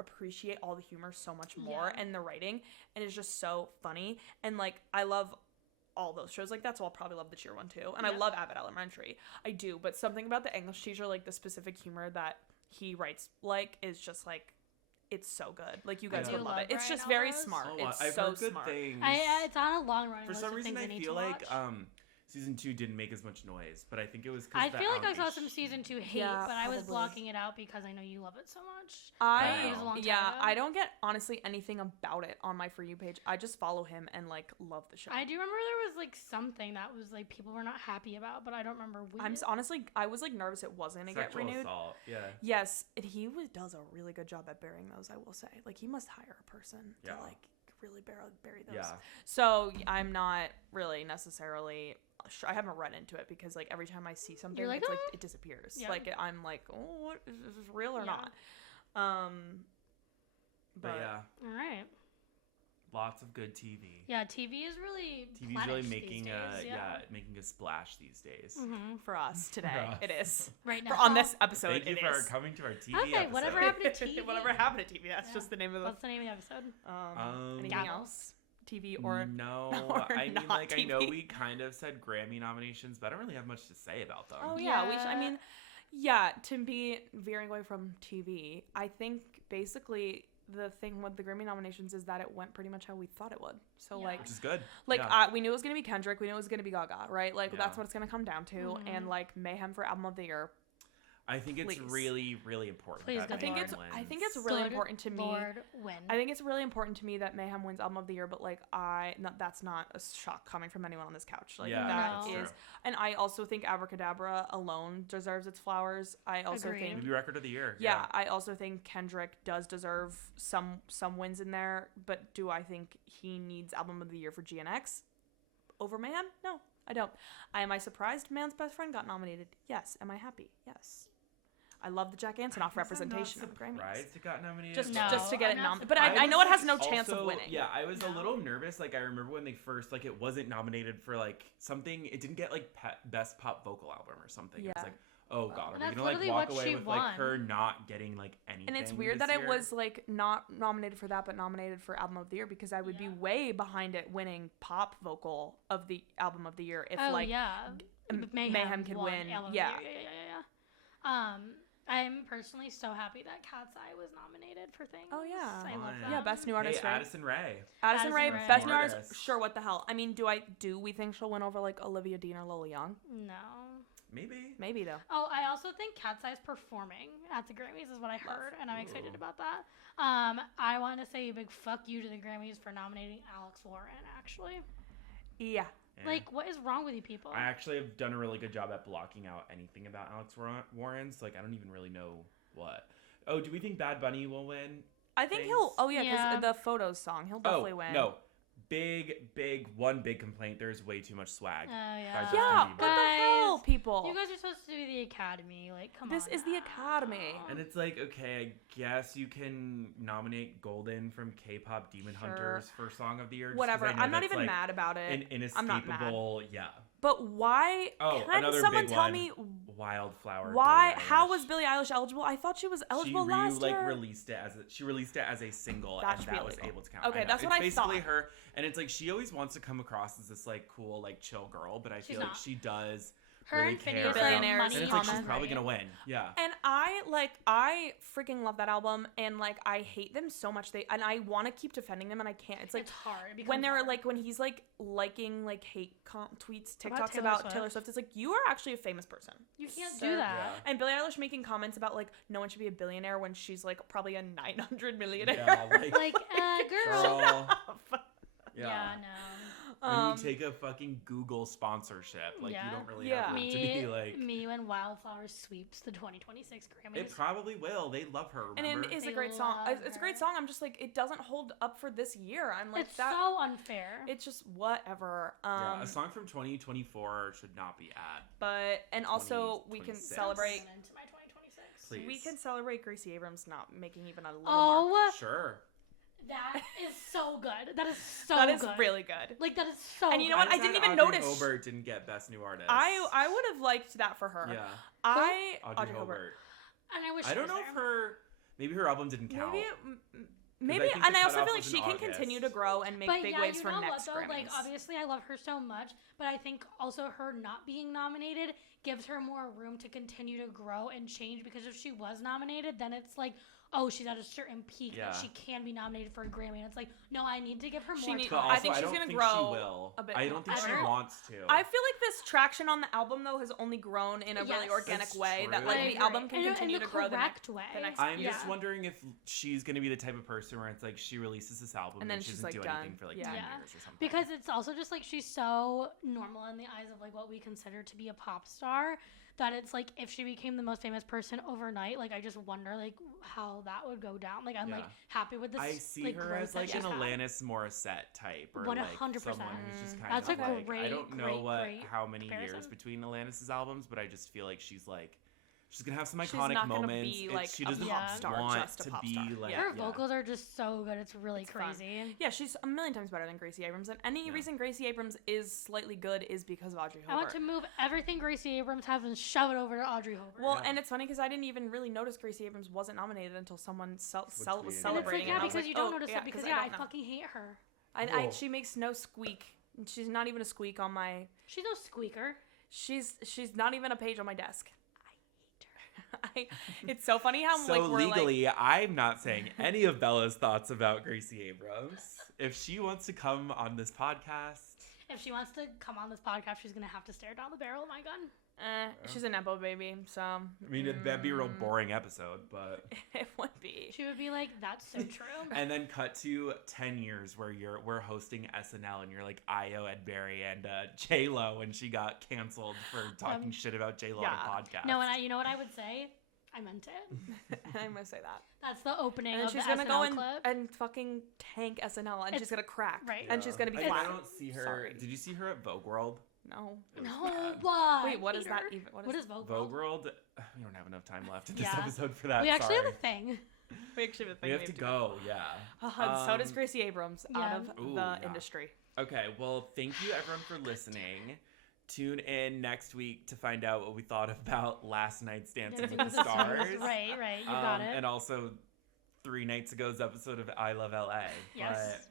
appreciate all the humor so much more and the writing, and it's just so funny, and like I love all those shows like that, so I'll probably love the cheer one too, and I love Abbott Elementary, I do, but something about the English Teacher, like the specific humor that he writes like is just like, it's so good. Like you guys would love it. It's just very smart. It's I've so heard good smart. Things. It's on a long running For list some of reason, things I need feel to like watch. season 2 didn't make as much noise, but I think it was I because feel like I saw some season 2 hate, but I was blocking it out because I know you love it so much. I don't get honestly anything about it on my For You page. I just follow him and like love the show. I do remember there was like something that was like people were not happy about, but I don't remember what. I was like nervous it wasn't gonna get renewed. Assault, yeah. Yes, and he does a really good job at burying those, I will say. Like he must hire a person to like really bury those. Yeah. So I'm not really necessarily sure. I haven't read into it because like every time I see something, like, it's like it disappears. Yeah. Like I'm like, oh, what is this real or not? But yeah. All right. Lots of good TV. Yeah, TV's really making making a splash these days. For us today, it is right now. On this episode, Thank you for coming to our TV episode. Whatever happened to TV? Whatever happened to TV? That's just the name of the. What's the name of the episode? Anything else? TV or no? Or I mean, not TV. I know we kind of said Grammy nominations, but I don't really have much to say about them. Oh yeah, I mean, to be veering away from TV, I think basically. The thing with the Grammy nominations is that it went pretty much how we thought it would. So which is good. We knew it was gonna be Kendrick. We knew it was gonna be Gaga, right? That's what it's gonna come down to. And Mayhem for Album of the Year. I think it's really, really important. I think it's really important to me. I think it's really important to me that Mayhem wins Album of the Year, but that's not a shock coming from anyone on this couch. And I also think Abracadabra alone deserves its flowers. I also think maybe Record of the Year. Yeah, I also think Kendrick does deserve some wins in there, but do I think he needs Album of the Year for GNX over Mayhem? No, I don't. Am I surprised Man's Best Friend got nominated? Yes. Am I happy? Yes. I love the Jack Antonoff representation of the Grammys. Surprised it got nominated. Just to get it nominated, but I know it has no chance of winning. Yeah, I was a little nervous. I remember when they first it wasn't nominated for something. It didn't get best pop vocal album or something. Yeah. It was oh god, are we gonna walk away with her not getting anything? And it's weird that it was not nominated for that, but nominated for Album of the Year because I would be way behind it winning pop vocal of the Album of the Year if Mayhem could win. Yeah. I'm personally so happy that Cat's Eye was nominated for things. Oh yeah, I love that. Yeah, Best New Artist. Right? Addison Rae, Best New Artist. Sure, what the hell? I mean, do we think she'll win over Olivia Dean or Lola Young? No. Maybe though. Oh, I also think Cat's Eye's performing at the Grammys is what I heard, and I'm excited about that. I want to say a big fuck you to the Grammys for nominating Alex Warren. Actually. Yeah. What is wrong with you people? I actually have done a really good job at blocking out anything about Alex Warren's. I don't even really know what. Oh, do we think Bad Bunny will win? I think he'll. Oh yeah, because the Photos song, he'll definitely win. No, one big complaint. There's way too much swag. Yeah, what the hell, people? You guys are supposed to be the Academy. Come on. This is the Academy. And it's okay, I guess you can nominate Golden from K-pop Demon Hunters for Song of the Year. Whatever. I'm not even mad about it. An inescapable, I'm not mad. Yeah. But why? Can someone tell me Wildflower? Why? How was Billie Eilish eligible? I thought she was eligible last year. She released it as a single, that and that was able to count. Okay, that's what I thought. It's basically her, and it's she always wants to come across as this cool, chill girl, but I feel she does. Her really Infinity care Billionaires and it's she's probably gonna win. Yeah. And I freaking love that album, and I hate them so much. And I want to keep defending them, and I can't. It's hard when they're when he's liking hate tweets, TikToks about Taylor Swift. It's you are actually a famous person. You can't do that. Yeah. And Billie Eilish making comments about no one should be a billionaire when she's probably a 900 millionaire. Yeah, girl. Shut up. Yeah, no. When you take a fucking Google sponsorship, you don't really have to be Me when Wildflower sweeps the 2026 Grammys. It probably will. They love her. Remember? And it is a great song. It's a great song. I'm just it doesn't hold up for this year. I'm it's so unfair. It's just whatever. A song from 2024 should not be at. Also we can celebrate. Into my 2026. Please. We can celebrate Gracie Abrams not making even a little mark. Sure. That is so good. That is so good. That is really good. That is so good. And you know what? I didn't even Audrey notice. Hobart didn't get Best New Artist. I would have liked that for her. Yeah. Audrey Hobart. And I wish I don't know if maybe her album didn't count. Maybe and I also feel she can continue to grow and make big waves for next Grammys. Obviously I love her so much, but I think also her not being nominated gives her more room to continue to grow and change, because if she was nominated, then it's she's at a certain peak that she can be nominated for a Grammy, and it's no, I need to give her more time. I think she's going to grow a bit. I don't think she wants to. I feel this traction on the album though has only grown in a really organic way. That the album can continue to grow the next way. I'm just wondering if she's going to be the type of person where it's she releases this album and she doesn't do anything for 10 years or something. Because it's also just she's so normal in the eyes of what we consider to be a pop star, that it's if she became the most famous person overnight, I just wonder how that would go down. I'm happy with this. I see her as an Alanis Morissette type, or 100%. Someone who's just kind That's of a great, I don't know great how many comparison. years between Alanis's albums, but I just feel she's She's gonna have some iconic moments. She doesn't want to be like. Her vocals are just so good. It's really crazy. Fun. Yeah, she's a million times better than Gracie Abrams. And any reason Gracie Abrams is slightly good is because of Audrey Hobart. I want to move everything Gracie Abrams has and shove it over to Audrey Hobart. Well, and it's funny because I didn't even really notice Gracie Abrams wasn't nominated until someone was celebrating. And it's like, because you don't notice it because I fucking hate her. She makes no squeak. She's not even a squeak on my. She's no squeaker. She's not even a page on my desk. It's so funny how so legally I'm not saying any of Bella's thoughts about Gracie Abrams. If she wants to come on this podcast, she's gonna have to stare down the barrel of my gun. She's a nepo baby, so I mean that'd be a real boring episode, but it would be. She would be like, "That's so true." And then cut to 10 years where we're hosting SNL and you're like Io Edberry and J-Lo, and she got canceled for talking shit about J-Lo on a podcast. No, and you know what I would say? I meant it. I'm gonna say that. That's the opening and of she's the gonna SNL go clip. and fucking tank SNL, and she's gonna crack, right? And she's gonna be flat. I don't see her. Sorry. Did you see her at Vogue World? No. Why? Wait, what is that even? What is Vogue World? Vogue World? We don't have enough time left in this episode for that. We actually have a thing. We actually have a thing. We have to go. Yeah. So does Gracie Abrams out of the industry. Okay. Well, thank you everyone for listening. Tune in next week to find out what we thought about last night's Dancing with the Stars. Right. You got it. And also 3 nights ago's episode of I Love LA. Yes.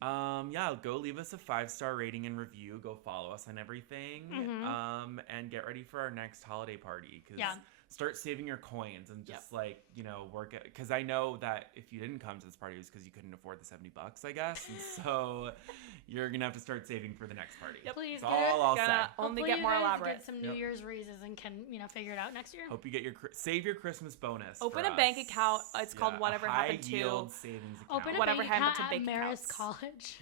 But, go leave us a 5-star rating and review. Go follow us on everything. Mm-hmm. And get ready for our next holiday party. Start saving your coins and just work it. Because I know that if you didn't come to this party, it was because you couldn't afford the $70, I guess. And so you're going to have to start saving for the next party. Yep. Please. That's all I'll say. Only get more elaborate. Get some New Year's raises and can, figure it out next year. Hope you get save your Christmas bonus. Open a bank account. It's called Whatever Happened to. High-yield savings account. Open a Whatever bank happened account to big at accounts. Marist College.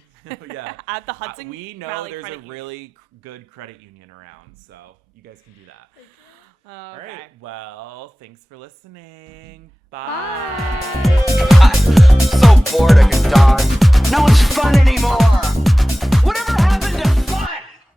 At the Hudson we know Valley there's Credit a really good credit union around, so you guys can do that. All right. Well, thanks for listening. Bye. Bye. I'm so bored.